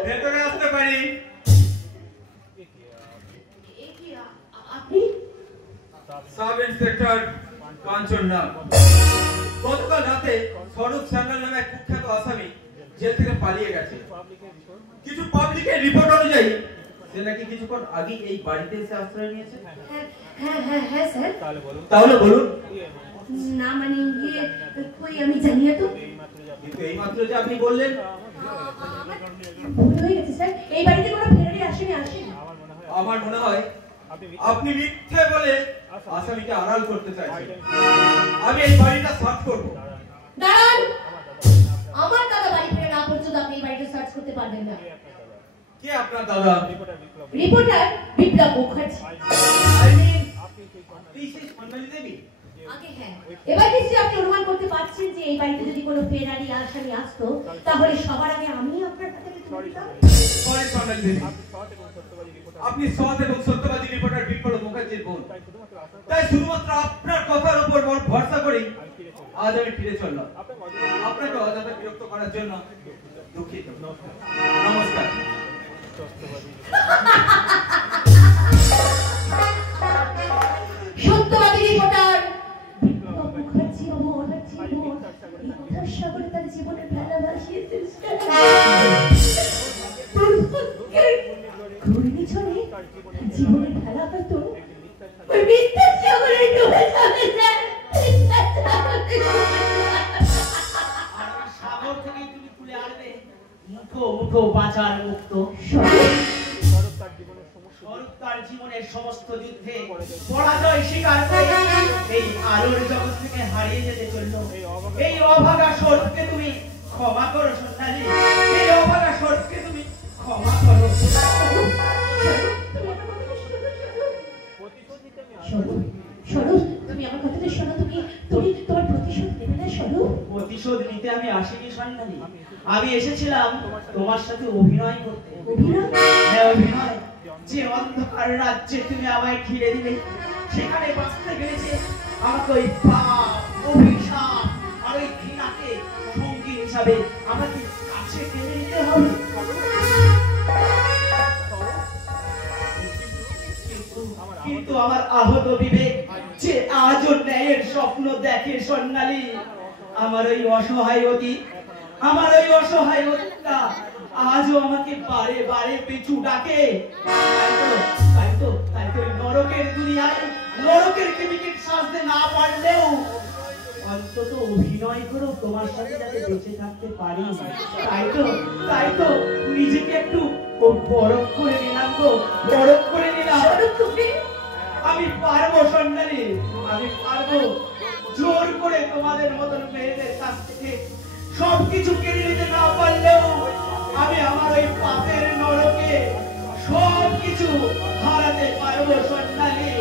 ভেতরে আসতে পারি? আপনি সাব ইন্সপেক্টর কাঞ্চন নাগ। গতকাল রাতে স্বরূপ সান্যাল নামে এক কুখ্যাত আসামি জেল থেকে পালিয়ে গেছে। কিছু পাবলিকের রিপোর্ট অনুযায়ী সে নাকি কিছুক্ষণ আগে এই বাড়িতে এসে আশ্রয় নিয়েছে। হ্যাঁ স্যার। তাহলে বলুন। না মানে ইয়ে কই আমি জানি না তো। কিন্তু এই মাত্র যে আপনি বললেন। ভুল হয়ে গেছে স্যার, এই বাড়িতে কোনো ফেরারি আসেনি। আমার মনে হয় আপনি মিথ্যে বলে আসামিকে আড়াল করতে চাইছেন। আমি এই বাড়িটা সার্চ করব। দাঁড়ান, আমার দাদা বাড়ি ফিরে না পর্যন্ত আপনি এই বাড়িটা সার্চ করতে পারবেন না। কে আপনার দাদা? Reporter Biplab Mukherjee. I mean পিসি মন্ডলী দেবী। আগে হ্যাঁ, এবার নিশ্চয়ই আপনি অনুমান করতে পারছেন যে এই বাড়িতে যদি কোনো ফেরারি আসামি আসতো তাহলে সবার আগে আমি আপনার হাতে তুলে দিতাম। সরি মন্ডলী দেবী, আপনি সৎ এবং সত্যবাদী রিপোর্টার বিপ্লব মুখার্জির বোন। তাই শুধুমাত্র আপনার কথার উপর ভরসা করেই আজ আমি ফিরে চললাম। আপনাকে অযথা বিরক্ত করার জন্য দুঃখিত। নমস্কার। সত্যবাদী রিপোর্টার বিপ্লব মুখার্জি আমার জীবন এই কথার সাগরে তার জীবনের ভেলা ভাসিয়েছেন। ঘূর্ণিঝড়ে জীবনের ভেলা হয়তো ওই মিথ্যার সাগরে ডুবে যাবে স্যার। তুলে আনবে মুঠো মুঠো বাঁচার মুক্ত। স্বরূপ তার জীবনের সমস্ত যুদ্ধে পরাজয় স্বীকার করে এই আলোর জগৎ থেকে হারিয়ে যেতে চলল। এই অভাগা স্বরূপকে তুমি ক্ষমা করো সন্ন্যাসী, এই অভাগা স্বরূপকে তুমি ক্ষমা করো। তুমি আমার কথাটা শোনো, তুমি তোমার প্রতিশোধ নেবে না স্বরূপ? প্রতিশোধ নিতে আমি আসিনি সন্ন্যাসী, আমি এসেছিলাম তোমার সাথে অভিনয় করতে। হ্যাঁ অভিনয়। যে অন্ধকার রাজ্যে তুমি আমায় ঘিরে দিলে, সেখানে বাঁচতে গেলেছে আমাকে ওই পাপ, অভিশাপ আর ওই ঘৃণাকে সঙ্গী হিসাবে আমাকে কাছে টেনে নিতে হবে। কিন্তু আমার আহত বিবেক যে আজও ন্যায়ের স্বপ্ন দেখে সন্ন্যালী, আমার ওই অসহায় অতীত, আমার ওই অসহায় অতীতটা আজও আমাকে বারে বারে পিছু ডাকে। তাই তো নরকের দুনিয়ায় নরকের টিকিট সাজতে না পারলেও অন্তত অভিনয় করো তোমার সাথে যাতে বেঁচে থাকতে পারি। তাই তো নিজেকে একটু বরফ করে নিলাম গো, বরফ করে নিলাম। আমি পারবো সন্ন্যালী, আমি পারবো। জোর করে তোমাদের মতন মেয়েদের কাছ থেকে সবকিছু কেড়ে নিতে না পারলেও আমি আমার ওই পাপের নরকে সবকিছু হারাতে পারবো সন্ন্যালী,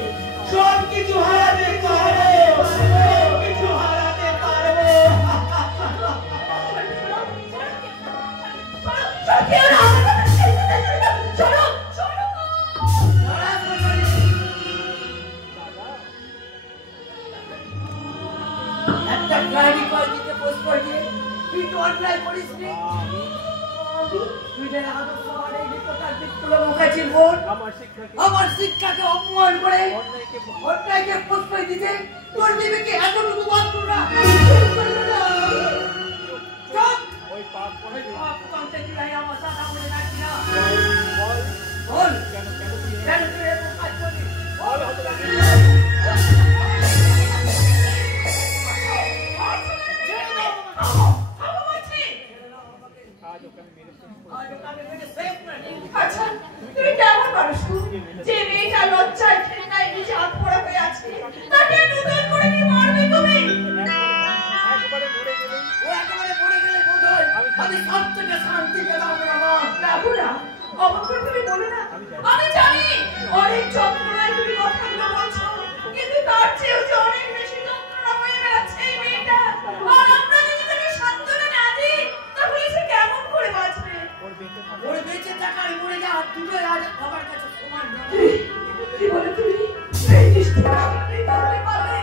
সবকিছু হারাতে পারবো, সবকিছু হারাতে পারবো। একটা গাড়ি কয় দিতে পোস্ট করে তুই তো অন্যায় করিস নি। তুই যে আদর্শ মানে রিপোর্টার বিপ্লব মুখার্জির বোন আমার শিক্ষাকে অপমান করে অন্যায়কে পোস্ট করে দিতে তোর বিবেকে এতটুকু বাধ্য না। ওই পাপ করতে দিলাই আমার দাদা বলে রাখি না। বল কেন তুই এরকম কাজ করবি? বল আচ্ছা তুমি কেমন মানুষ যে মেয়েটা লজ্জায় ঘৃণায় নিজে আত্মহত্যা হয়ে আছে, তাকে নতুন করে কি মারবে তুমি? একেবারে মরে গেলে বোধ হয় আমি সব থেকে শান্তি পেলাম না। বাবুরা অবাক করে তুমি বলো না, আমি জানি অনেক যন্ত্রণায় তুমি কথাগুলো বলছো, কিন্তু তার চেয়েও যে অনেক বেশি যন্ত্রণা হয়ে বেড়াচ্ছে এই মেয়েটা। আর আমরা যদি তাকে সান্ত্বনা না দিই তাহলে সে কেমন করে বাঁচবে? ওর বেঁচে থাকা আর মরে যাওয়া দুটোই আজ আমার কাছে সমান নয়। কি বলে তুমি? এই নিষ্ঠুর এই ধরনের পাবে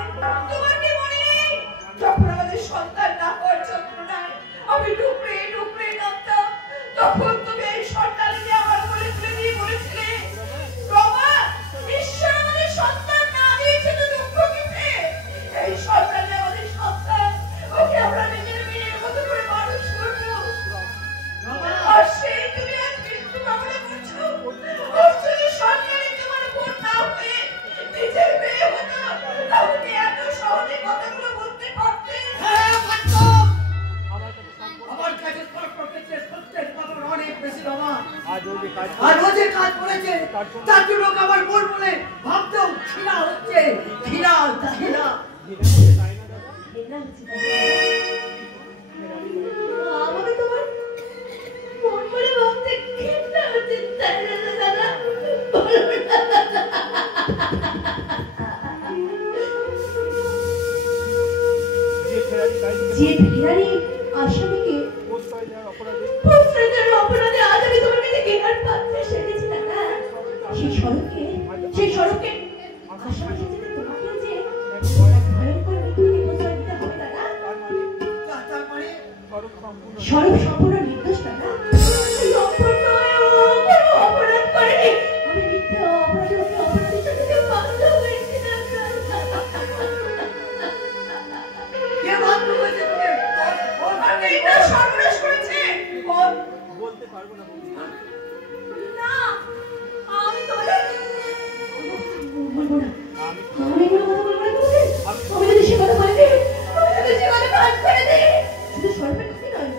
তোমার কি মনে নেই যখন আমাদের সন্তান না হওয়ার যন্ত্রণায় আমি ডুকরে ডুকরে কাঁদতাম, তখন তুমি এই সন্তানকে আমার কোলে তুলে দিয়ে বলেছিলে, রমা ঈশ্বর আমাদের সন্তান না দিয়েছে তো দুঃখ কিসে? এই সন্তান আমাদের সন্তান, ওকে আমরা নিজের মেয়ের মতো করে মানুষ করবো। আর সেই তুমি আজ মৃত্যু কামনা করছো। ওর যদি সন্তানই তোমার বোন না হয়ে নিজের মেয়ে হতো তাহলে কি এত সহজে কথাগুলো বলতে পারতে? আমার কাছে সত্যের কথা অনেক বেশি রমা। আর ও যে কাজ করেছে তার জন্য আমার বোন বলে ভাবতেও ঘৃণা হচ্ছে। ঘৃণা আমাকে তোমার মন বলে ভাবতে ঘৃণা হচ্ছে, তাই না দাদা? যে ফেরারি আসামিকে প্রশ্রয় দেওয়ার অপরাধে আজ আমি তোমার কাছে ঘৃণার পাত্রে সেজেছি দাদা। সেই সড়কে আসামি সেজেছে তোমাকে যে ভয়ঙ্কর মৃত্যুকে প্রশ্রয় দিতে হবে দাদা। স্বরূপ সম্পূর্ণ নির্দোষ দাদা। অপরাধ করেনি, আমি মিথ্যে অপরাধী ওকে অপরাধীর সাথে বাধ্য হয়েছি দাদা। কে বাধ্য হয়েছে তোকে? আর মেয়েটা সর্বনাশ করেছে। বলতে পারবো না। না আমি তোমাদের বলবো না, আমি এগুলো কথা বলবো না তোমাকে। আমি যদি সে কথা বলে দিই, আমি যদি সে কথা কাজ করে দিই, শুধু স্বরূপের ক্ষতি নয়,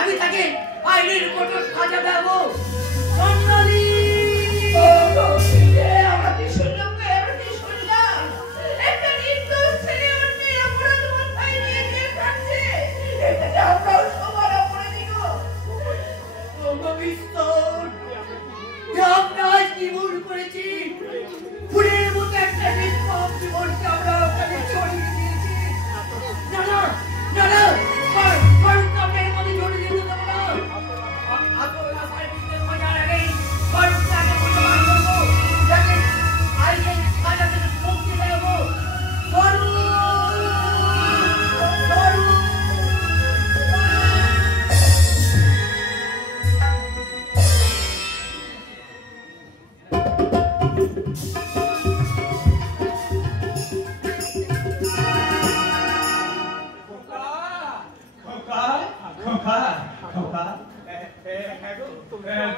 আমি তাকে আইনের কঠোর সাজা দেব। আমরা কি শুনলাম? আমরা কি শুনলাম? একটা নির্দোষ ছেলে অন্যের অপরাধ মাথায় নিয়ে জেল খাটছে। এটাকে আমরাও সবার অপরাধী গো। আমরা আজ কি ভুল করেছি? ফুলের মতো একটা নিষ্পাপ জীবনকে আমরা ওখানে ছড়িয়ে দিয়েছি। না না না না, ফারুক আমরা এর মধ্যে জড়িয়ে যেতে দেবো না। আসল রাস্তায় বিজনেস মজার আগেই ফারুককে আগে প্রমাণ করবো, যাতে আইনের সাজা থেকে মুক্তি দেবো। ফারুক ফারুক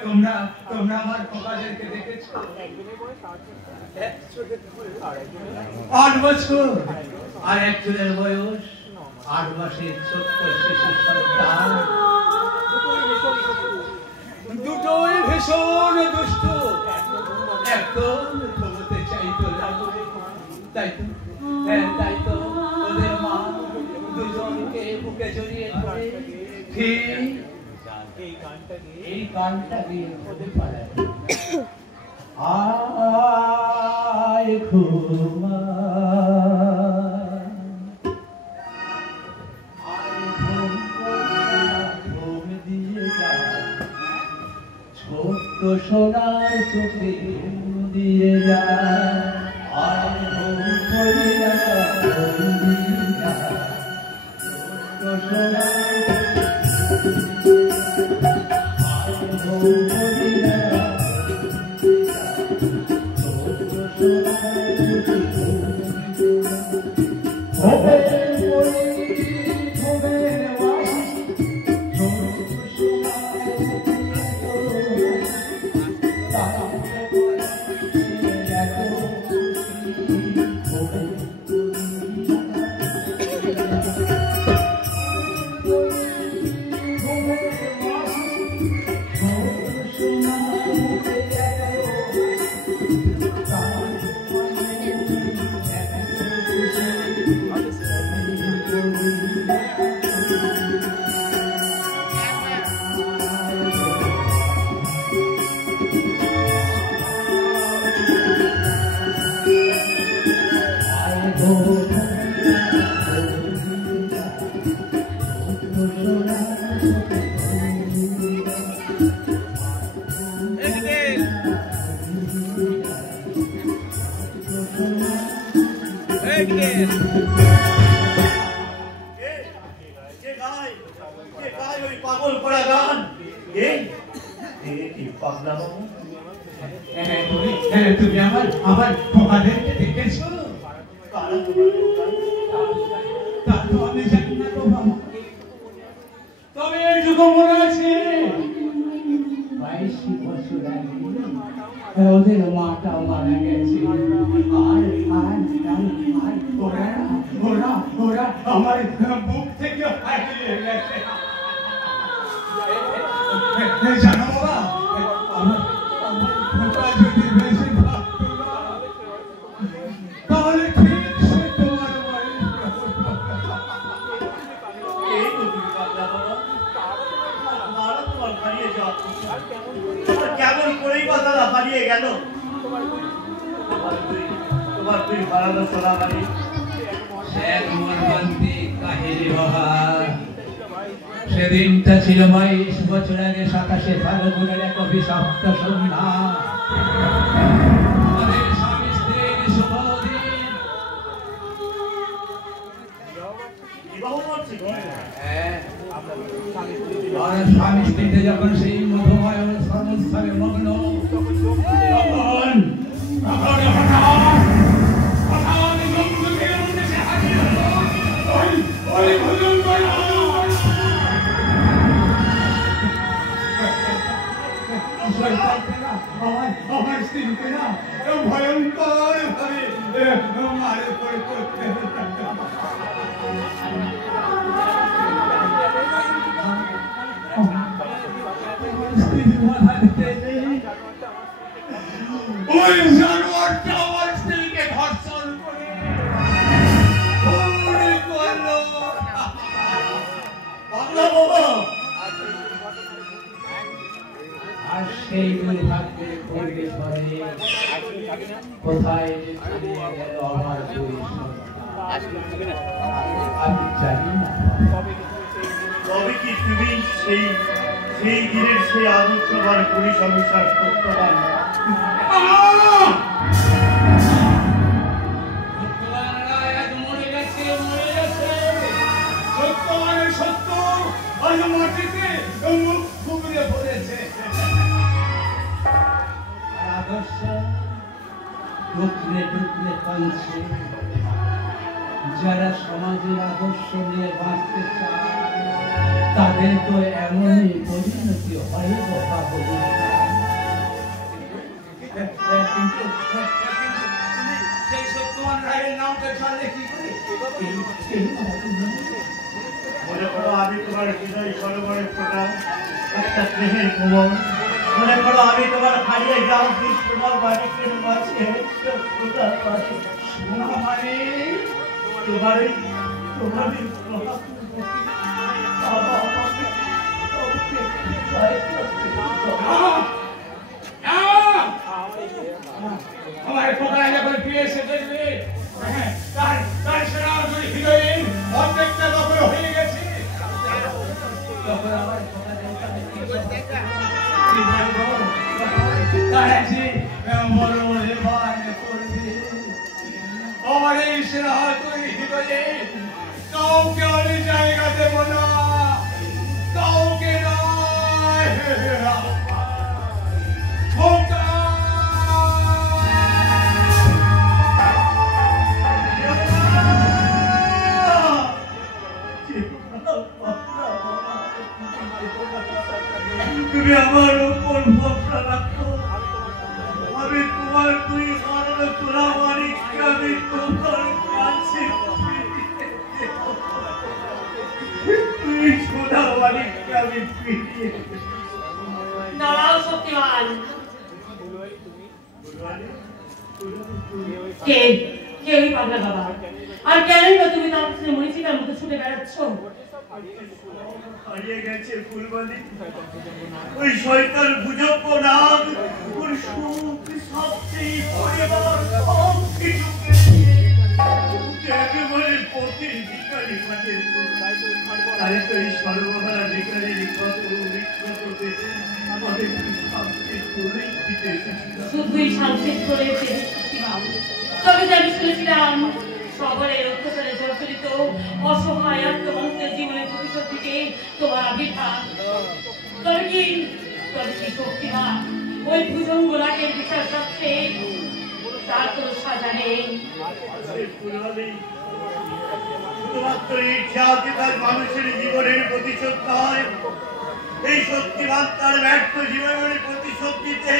তোমরা আমার খোকাদেরকে দেখেছো? 8 বছর আর একজনের বয়স 8 মাসের ছোট্ট শিশু সন্তান। দুটোই ভীষণ দুষ্ট, একদম ক্ষমতে চাইতো না। তাই তো ওদের মা দুজনকে বুকে জড়িয়ে ধরে এই গানটা দিয়ে হতে পারে। আয় ঘুমা ঘুম দিয়ে যা, ছোট্ট সোনার চোখে দিয়ে যা। আয় ঘুম করে যা, ঘুম দিয়ে যা, ছোট্ট সোনার পাগল করা গান পাগলা বাবু। তুমি আমার খোকাদেরকে দেখেছো? কারা তোমার খোকা? তা তো আমি জানি না গো বাবা, তবে এটুকু মনে আছে 22 বছর আগে ওদের মাটাও মারা গেছে। আর ওরা আমার বুক থেকে হারিয়ে গেছে। জানো বাবা, আমার খোকা যদি বেশি ভাবতো না, তাহলে ঠিক সে তোমার বাড়ি কেমন করেই বা দাদা হারিয়ে গেল? তোমার তুই হারানো সোনা বাড়ি সেদিনটা ছিল 22 বছর আগে 27শে ফাল্গুনের এক অভিশপ্ত সন্ধ্যা। আমাদের স্বামী স্ত্রীর শুভ দিন। স্বামী স্ত্রীতে যখন সেই মধুময় সংস্থানে মগ্ন, তখন আমার স্ত্রীকে না ভয়ঙ্কর ভাবে মারে পড়ে করতে ওই জানোয়ারটা আমার স্ত্রীকে ধর্ষণ করে করলো। আর সেই দুর্ভাগ্যে পড়ে পড়ে কোথায় চলে গেল আমার দুই সন্তান আমি জানি না। তবে কি তুমি সেই দিনের সেই আদর্শবান পরিসংসার সত্যবান যারা সমাজের আদর্শ নিয়ে বাঁচতে চায় তাদের তো এমনই পরিণতি হয় কথা বলুন। সেই সত্যবান রায়ের নামটা জানলে কি করে? মনে করো আমি তোমার হৃদয় সরোবরে ফোটা একটা স্নেহের কোমল, মনে করো আমি তোমার হারিয়ে গ্রাম তোমার বাড়িকে মাঝে মানে তোমারই আমার কোথায় যখন ফিরে এসে দেখবে তার সেনাপতি হিরোইন অর্ধেকটা দখল হয়ে গেছে, তখন আমার আমার এই সেনাপতি হিরোইন কাউকে অনেক জায়গা দেব না, কাউকে নয়। তুমি আমার উপর ভরসা রাখো, আমি তোমার দুই হাত তোলা মানিককে আমি তোমার কাছে তুই সোনা মানিককে আমি ফিরিয়ে দাঁড়াও সত্যবান, কেউই পাগলা বাবা, আর কেনই বা তুমি তার কাছে মরিচিকার মতো ছুটে বেড়াচ্ছ? হারিয়ে গেছে ফুলবালি, ওই শয়তান গুজব নাম ওর সুখ সবচেয়ে পরিবার সব কিছুকে একেবারে পথের ভিখারি পাঠিয়েছে। তাই তো এই সর্বহারা ভিখারির কত বিখ্যাতকে আমাদের শান্তি করেই দিতে এসেছিলাম। শুধুই শান্তির করে তবে যে আমি শুনেছিলাম শহরের অত্যাচারে জর্জরিত অসহায় আত্মহত্যের জীবনের প্রতিশোধ দিতে তোমার আবির্ভাব। তবে কি শক্তিমান ওই ভুজঙ্গ রাগের বিচার সত্ত্বে তার কোনো সাজা নেই? শুধুমাত্র এই খ্যাতি তার মানুষের জীবনের প্রতিশোধ নয়, এই শক্তিমান তার ব্যর্থ জীবনের প্রতিশোধ দিতে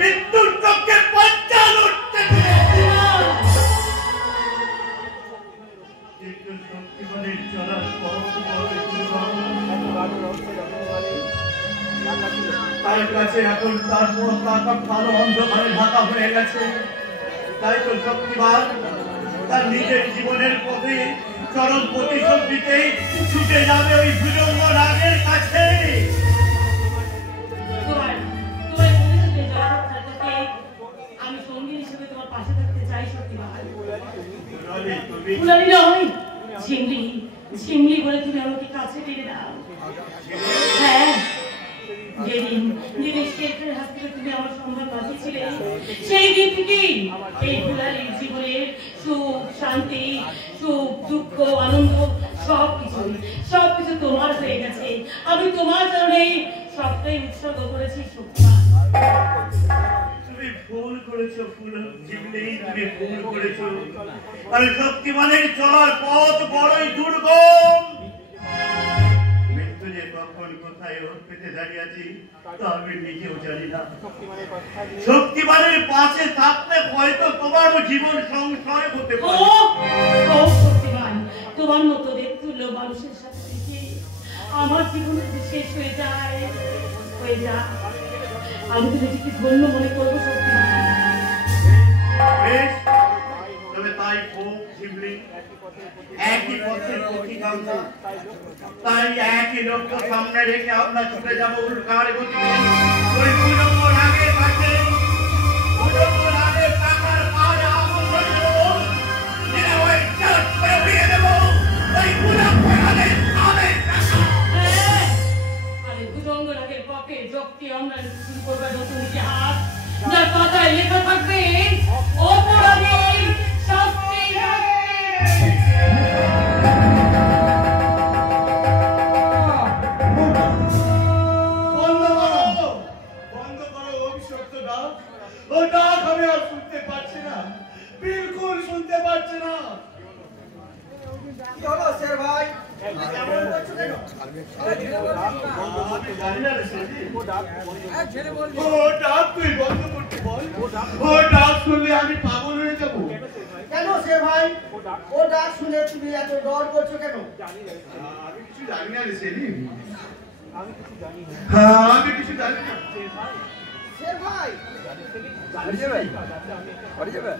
মৃত্যুর চোখে পাঞ্চাল উঠতে শক্তিমানের চলার তার কাছে এখন তার মন তার কালো অন্ধকারে ঢাকা হয়ে গেছে। তাই তো শক্তিমান তার নিজের জীবনের পথে চরম প্রতিশোধ দিতে ছুটে যাবে ওই ভুজঙ্গ রাগের কাছে। আমি সঙ্গী হিসেবে তোমার পাশে থাকতে চাই শক্তিমান। ঝিমলি বলে তুমি আমাকে কাছে টেনে দাও। হ্যাঁ, যেদিন শেখের হাত থেকে তুমি আমার সম্মান বাঁচিয়েছিলে সেই দিন থেকেই এই ফুলালির জীবনের সুখ শান্তি, সুখ দুঃখ আনন্দ সবকিছু তোমার হয়ে গেছে। আমি তোমার কারণে সবটাই উৎসর্গ করেছি শক্তিমান। তুমি ভুল করেছো জীবনে, তুমি ভুল করেছো। আর শক্তিমানের চলার পথ বড়ই দুর্গম। মৃত্যু যে কখন কোথায় ওর পেতে দাঁড়িয়ে আছি তা আমি নিজেও জানি না। শক্তিমানের পাশে থাকতে হয়তো তোমারও জীবন সংশয় হতে পারে। শক্তিমান, তোমার মতো দেখতুল্য মানুষের সাথে থেকে আমার জীবন শেষ হয়ে যায়। আমি তো নিজেকে ধন্য মনে করবো শক্তিমান। বেশ, তবে তাই হোক ঝিমলি। একই পথের পথিকাঙ্ক্ষা, তাই একই লক্ষ্য সামনে রেখে আমরা ছুটে যাবো উল্কার গতিতে। ওই ভূজঙ্গ রাগের কাছে, ভূজঙ্গ রাগের টাকার পাহাড়ে আগুন ধরে দেবো। যেটা ওই চাষ করে উড়িয়ে দেবো ওই ভূজঙ্গ রাগের আমের টাকা। আমি ভূজঙ্গ রাগের পক্ষে যুক্তি অনলাইন শুরু করবে নতুন ইতিহাস, যার পাতায় লেখা থাকবে অপরাধীর শাস্তি হবে। বন্ধ করো অভিশপ্ত ডাক। ও ডাক আমি আর শুনতে পাচ্ছি না, বিলকুল শুনতে পাচ্ছি না। কি হলো শের ভাই? এমন করছো কেন? আমি জানি না রে সেদি। ও ডাক তুই বন্ধ করতে বল। ও ডাক শুনলে আমি পাগল হয়ে যাব। কেন শের ভাই? ও ডাক শুনে তুমি এত ডর করছো কেন? আমি কিছু জানি না রে সেদি। হ্যাঁ, আমি কিছু জানি না। শের ভাই,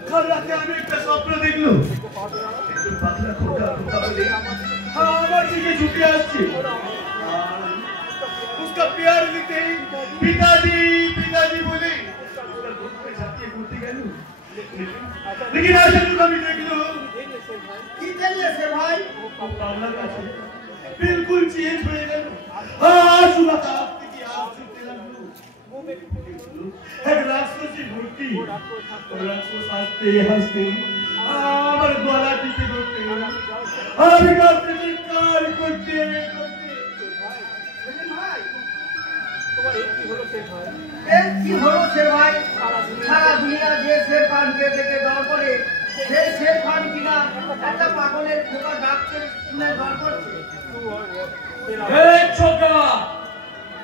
কাল রাতে আমি একটা স্বপ্ন দেখলাম। একটু পাতলা খোকা খোকা বলে আমার দিকে ছুটে আসছে। उसका प्यार लिखते ही पिताजी पिताजी बोले। उसका दुख में छाती घूमती गई। लेकिन आज तक कभी देख लो কি দেখলে শের ভাই? पावला का बिल्कुल चेंज हो गया। हाँ सुना था आपने कि आप छूटने लगो। एक राक्षसी मूर्ति और राक्षस हंसते আমার গলা টিপে ধরতে আমি কাছে চিৎকার করতে শের ভাই, কি হলো শের ভাই? সারা দুনিয়া যে শের খানকে দেখে ডর করে, সেই শের খান কিনা একটা পাগলের খোকা ডাকতে শুনে ডর করছে। छोटा,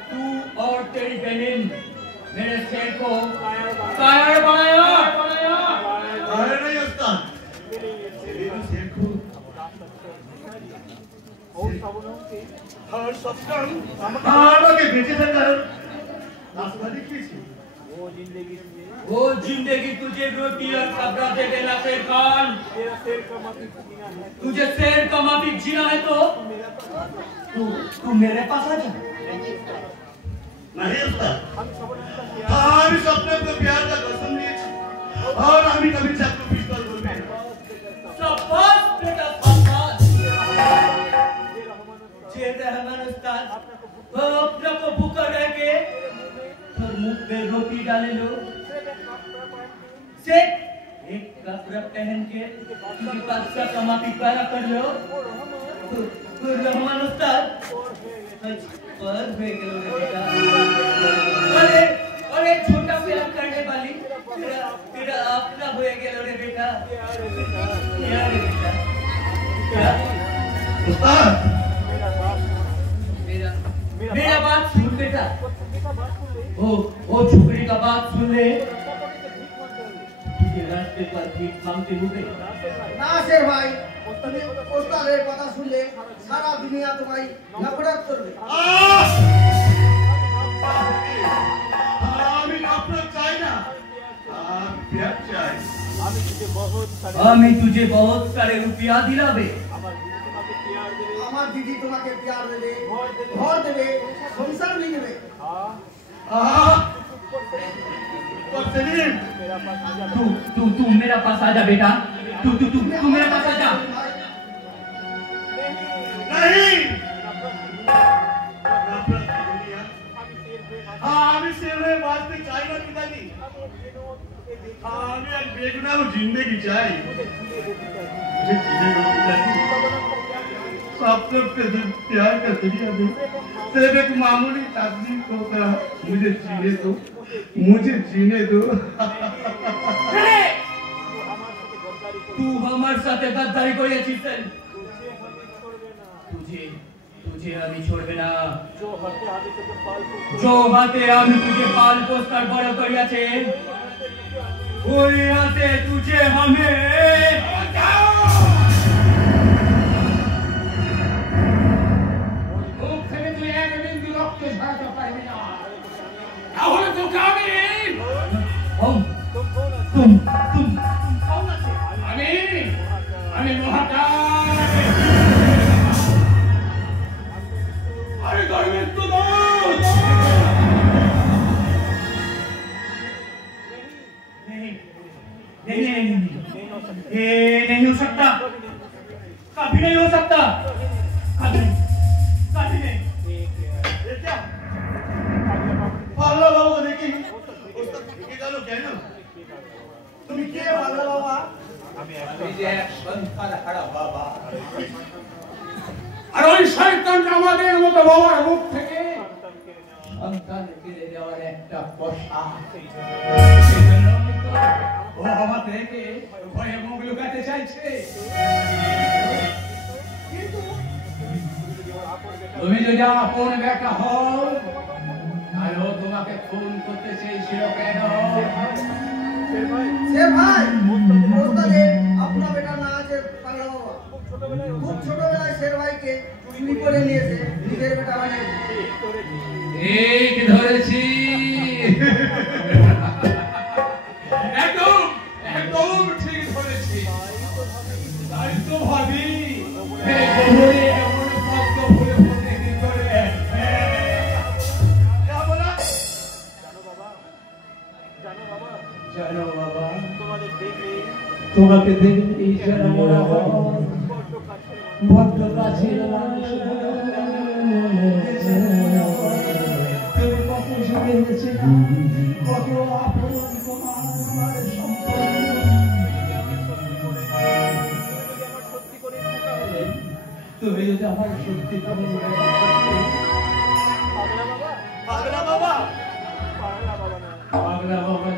तू और तेरी बहन मेरे शेर को कायर बनाया। अरे नहीं उस्ताद शेर को हर सप्ताह আমাকে বেঁচে থাকার রাস্তা দেখিয়েছি। वो जिंदगी तुझे रोटी और कपड़ा दे देना शेर खान। तुझे शेर का माफिक जीना है तो तू मेरे पास आ जा। नहीं उस्ताद, আমি স্বপ্নে তো प्यार का कसम দিয়েছি और আমি कभी चाकू पिस्तौल बोलबे ना। शाबाश बेटा शाबाश। जे रहमान उस्ताद वो अपने को भूखा रह के और मुंह में रोटी डाले लो। से एक कपड़ा पहन के किसी बादशाह का माफी पैदा कर लो। तो रहमान उस्ताद पर हुए गए बेटा। अरे छोटा प्यार करने वाली तेरा अपना हुए गए बेटा। क्या रे बेटा? क्या? उस्ताद मेरा बात सुन बेटा। वो झुकड़ी का बात सुन ले। तुझे रास्ते पर भीख मांगते हुए না শের ভাই, তুমি ওস্তাদের কথা শুনলে সারা দুনিয়া তোমায় নফরত করবে। আমি নফরত চাই না, আমি प्यार চাই। আমি तुझे बहुत सारे रुपया दिलावे। আমার দিদি তোমাকে প্যার দেবে, ঘর দেবে, সংসার নিয়ে দেবে। और सलीम तू मेरा पास आ जा बेटा। तू मेरे पास आ जा। नहीं नफरत की दुनिया। আমি সেভাবে বাঁচতে চাই না পিতাজি। আমি এক বেগুনাহ জিন্দেগি চাই। मुझे जीने दो पिताजी। सब मतलब के साथ प्यार का जरिया दे सिर्फ एक मामूली आदमी को कहा मुझे जीने दो तू हमारे साथ गद्दारी করেছিস तुझे আমি छोड़बे ना जो हाथे আমি तुझे पाल पोस कर बड़ा करियाছে ওই হাতে तुझे हमें মুখ থেকে তুই এক বিন্দু রক্ত ঝরাতে পারবি না তাহলে তো কামি तुम कौन আছে আমি মহাকাল अरे गर्मित तो नहीं हो सकता कभी नहीं हो सकता कभी नहीं पाल्ला बाबू को देखी उसका ये चलो क्या ना तुम क्या पाल्ला बाबा আর ওই শয়তানটা আমাদের মতো বাবার মুখ থেকে সন্তান কেড়ে দেওয়ার একটা পশা ও আমার থেকে ভয়ে মুখ লুকাতে চাইছে তুমি যদি আপন বেটা হও তাহলে ও তোমাকে খুন করতে চেয়েছিল কেন शेर भाई ওস্তাদে अपना बेटा ना আছে পাগলা বাবা খুব ছোটবেলায় शेर भाई के চুরি করে নিয়েছে নিজের বেটা বানিয়েছে ঠিক ধরেছি একদম ঠিক ধরেছি তাই তো ভাবি এই গোবরে এমন পদ্ম ফুলে ফুটে কি করে জানো বাবা তোমাকে দেখলে যেন মনে হয় বড্ড কাছের মানুষ তুমি কত সুখে হয়েছে কত আপন তোমার তুমি যদি আমার সত্যি করে पागला बाबा পাগলা বাবা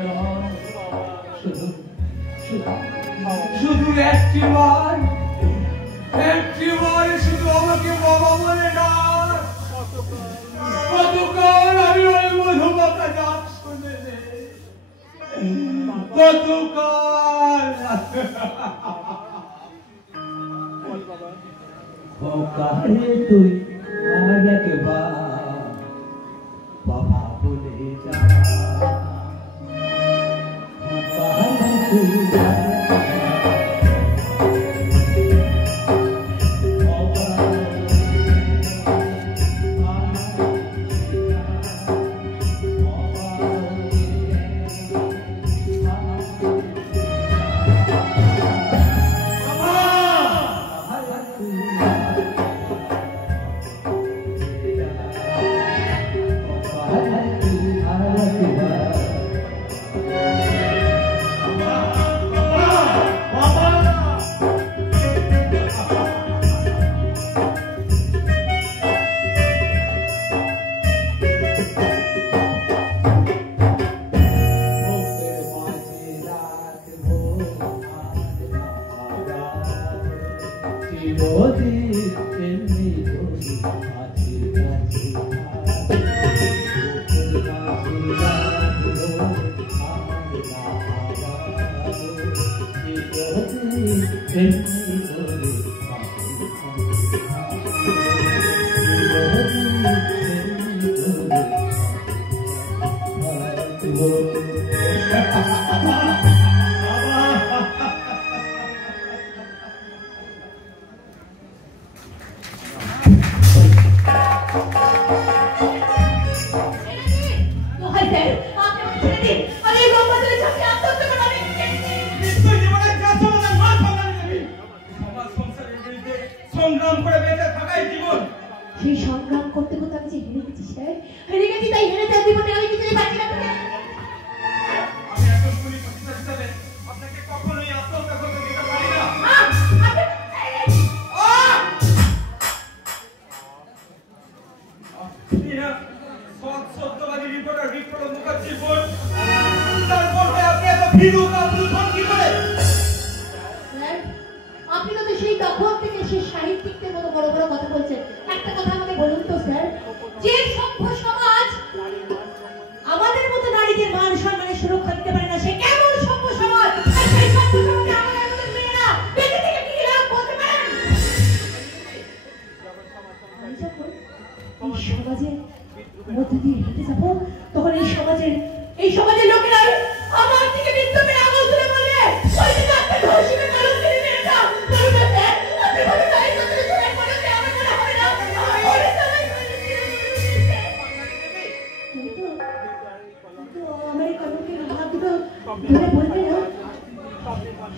শুধু একটি বার শুধু আমাকে বাবা বলে ডাক কতকাল আমি ওই মধুমাখা ডাক শুনে কতকাল কারে তুই আর একবার বাবা বলে যা ভিড়ু কাপুর কি করে? স্যার, আপনি তো সেই তখন থেকে সেই সাহিত্যিকদের মতো বড় বড় কথা বলছেন। একটা কথা আমাকে বলুন তো স্যার, যে সভ্য সমাজ আমাদের মতো নারীদের মান সম্মানের সুরক্ষা দিতে পারে না, সে কেমন সভ্য সমাজ? আর সেই সভ্য সমাজে আমাদের মতো মেয়েরা বেঁচে থেকে কি লাভ করতে পারেন? আমি যখন এই সমাজের মধ্যে দিয়ে হেঁটে যাবো, তখন এই সমাজের লোকেরা আমার দিকে বিদ্যুতের আঙুল তুলে বলবে, ওই যে একটা ধর্ষণের কারণ তিনি মেয়েটা বলুন না স্যার, আপনি বলুন না এই কথাটা শুনে মনে হচ্ছে আমার মনে হবে না ওরে সবাই কিন্তু আমার এই কলমের হাত দুটো ধরে বলবে না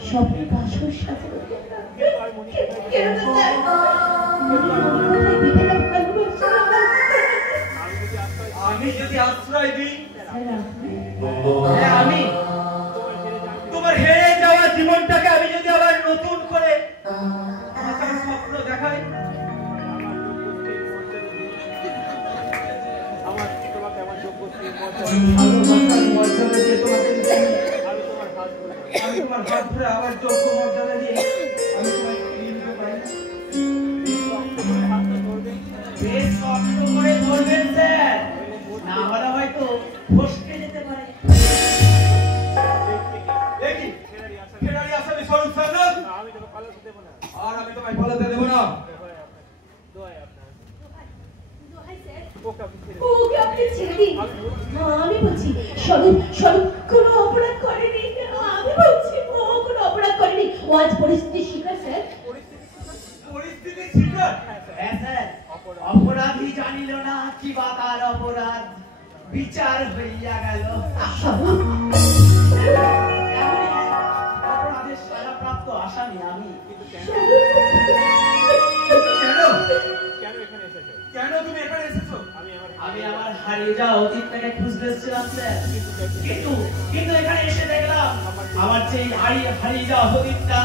স্বপ্নে বাসর সাথে কেন তো স্যার আমি যদি আশ্রয় দিই, স্যার আমি তোমার হেরে যাওয়া জীবনটাকে আমি যদি আবার নতুন করে আমার স্বপ্ন দেখাই, আমি তোমার হাত ধরে আবার যোগ্য মর্যাদা দিয়ে আমি তোমাকে ফিরিয়ে দিতে পারি না। বেশ শক্ত করে ধরবেন স্যার, না হলে হয়তো ফসকে যেতে পারে। দেখি ফেরারি আসামি স্বরূপ স্যার না, আর আমি তোমায় পালাতে দেবো না। ওকে আপনি ছেড়ে দিন। আমি বলছি স্বরূপ কোনো অপরাধ করেনি। আমি বলছি ও কোনো অপরাধ করেনি। ও আজ পরিস্থিতির শিকার স্যার। পরিস্থিতির শিকার? হ্যাঁ স্যার, অপরাধী জানিল না কি বা তার অপরাধ, বিচার হইয়া গেল। অপরাধের সাজাপ্রাপ্ত আসামি আমি। কেন তুমি এখানে এসেছো? আমি আমার হারিয়ে যাওয়া অতীতটাকে খুঁজতে এসেছিলাম স্যার, কিন্তু এখানে এসে দেখলাম আমার সেই হারিয়ে যাওয়া অতীতটা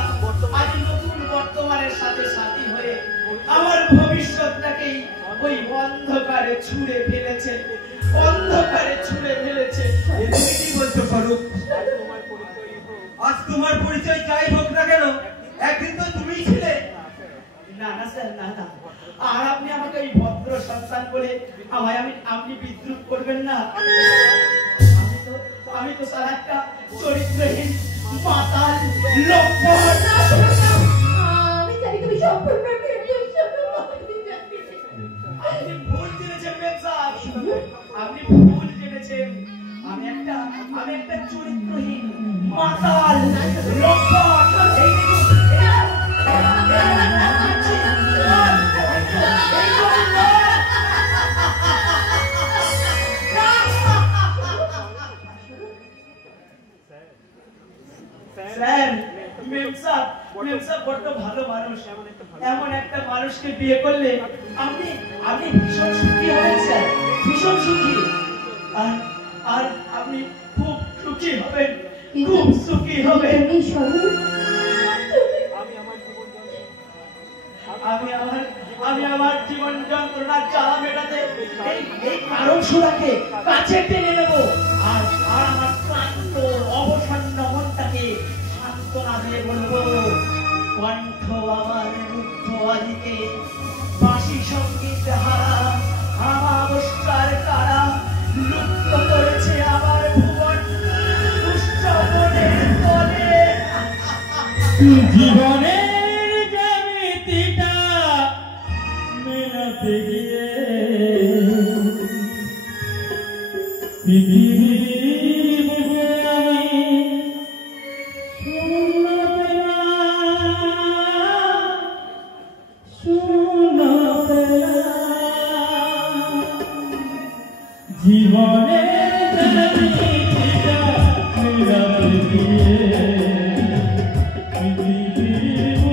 আজ নতুন বর্তমানের সাথে সাথী হয়ে আমার ভবিষ্যৎটাকেই ওই অন্ধকারে ছুঁড়ে ফেলেছে। তুমি কি বলছো স্বরূপ? আজ তোমার পরিচয় যাই হোক না কেন, একদিন তো তুমিই ছিলে। না না স্যার, না না, আর আপনি আমাকে এই ভদ্র সন্তান বলে আপনি বিদ্রুপ করবেন না। আমি তো স্যার একটা চরিত্রহীন মাতাল লোকপট। আমি জানি তুমি সম্পূর্ণ আপনি ভুল জেনেছেন মেম সাহেব, আপনি ভুল জেনেছেন। আমি একটা চরিত্রহীন মাতাল লোকপট। স্যার, মেম সাহেব বড্ড ভালো মানুষ। এমন একটা মানুষকে বিয়ে করলে আপনি ভীষণ সুখী হবেন স্যার, ভীষণ সুখী। আর আপনি খুব সুখী হবেন, খুব সুখী হবেন। আমি আমার জীবন যন্ত্রণার জ্বালা মেটাতে এই কারণ সুরাকে কাছে টেনে নেব, আর আমার ক্লান্ত অবসন্ন মনটাকে সান্ত্বনা দিয়ে বলবো, কণ্ঠ আমার মুগ্ধ আদিতে বাঁশি সঙ্গীত হারা আমাবস্যার কারা লুপ্ত করেছে আমার ভুবন দুষ্ট মনের তলে। জীবনের জ্যামিতিটা মেলাতে গিয়ে পৃথিবীর বুকে আমি শূন্য পেলাম। জীবনের জ্যামিতিটা মেলাতে গিয়ে পৃথিবীর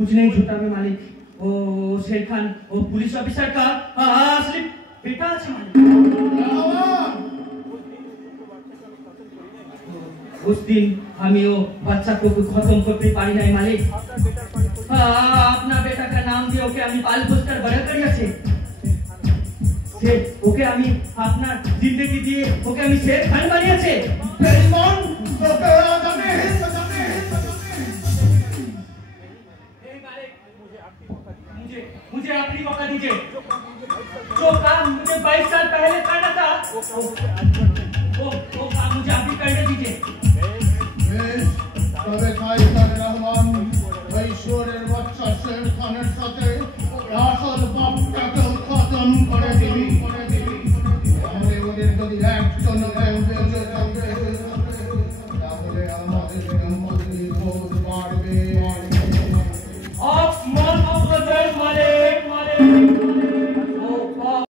कुछ नहीं झूठा में मालिक, वो शेर खान वो पुलिस ऑफिसर का असली बेटा है मालिक। उस दिन हम वो बच्चा को खत्म करते पारी नहीं मालिक। अपना बेटा का नाम दियो के हमें पाल पोस कर बड़ा करिया से ओके हमें अपना जिंदगी दिए ओके हमें शेर खान बनिया से बेईमान तो तेरा जाने है मुझे अपनी मौका दीजिए। जो काम मुझे 22 साल पहले करना था वो काम मुझे अभी करने दीजिए।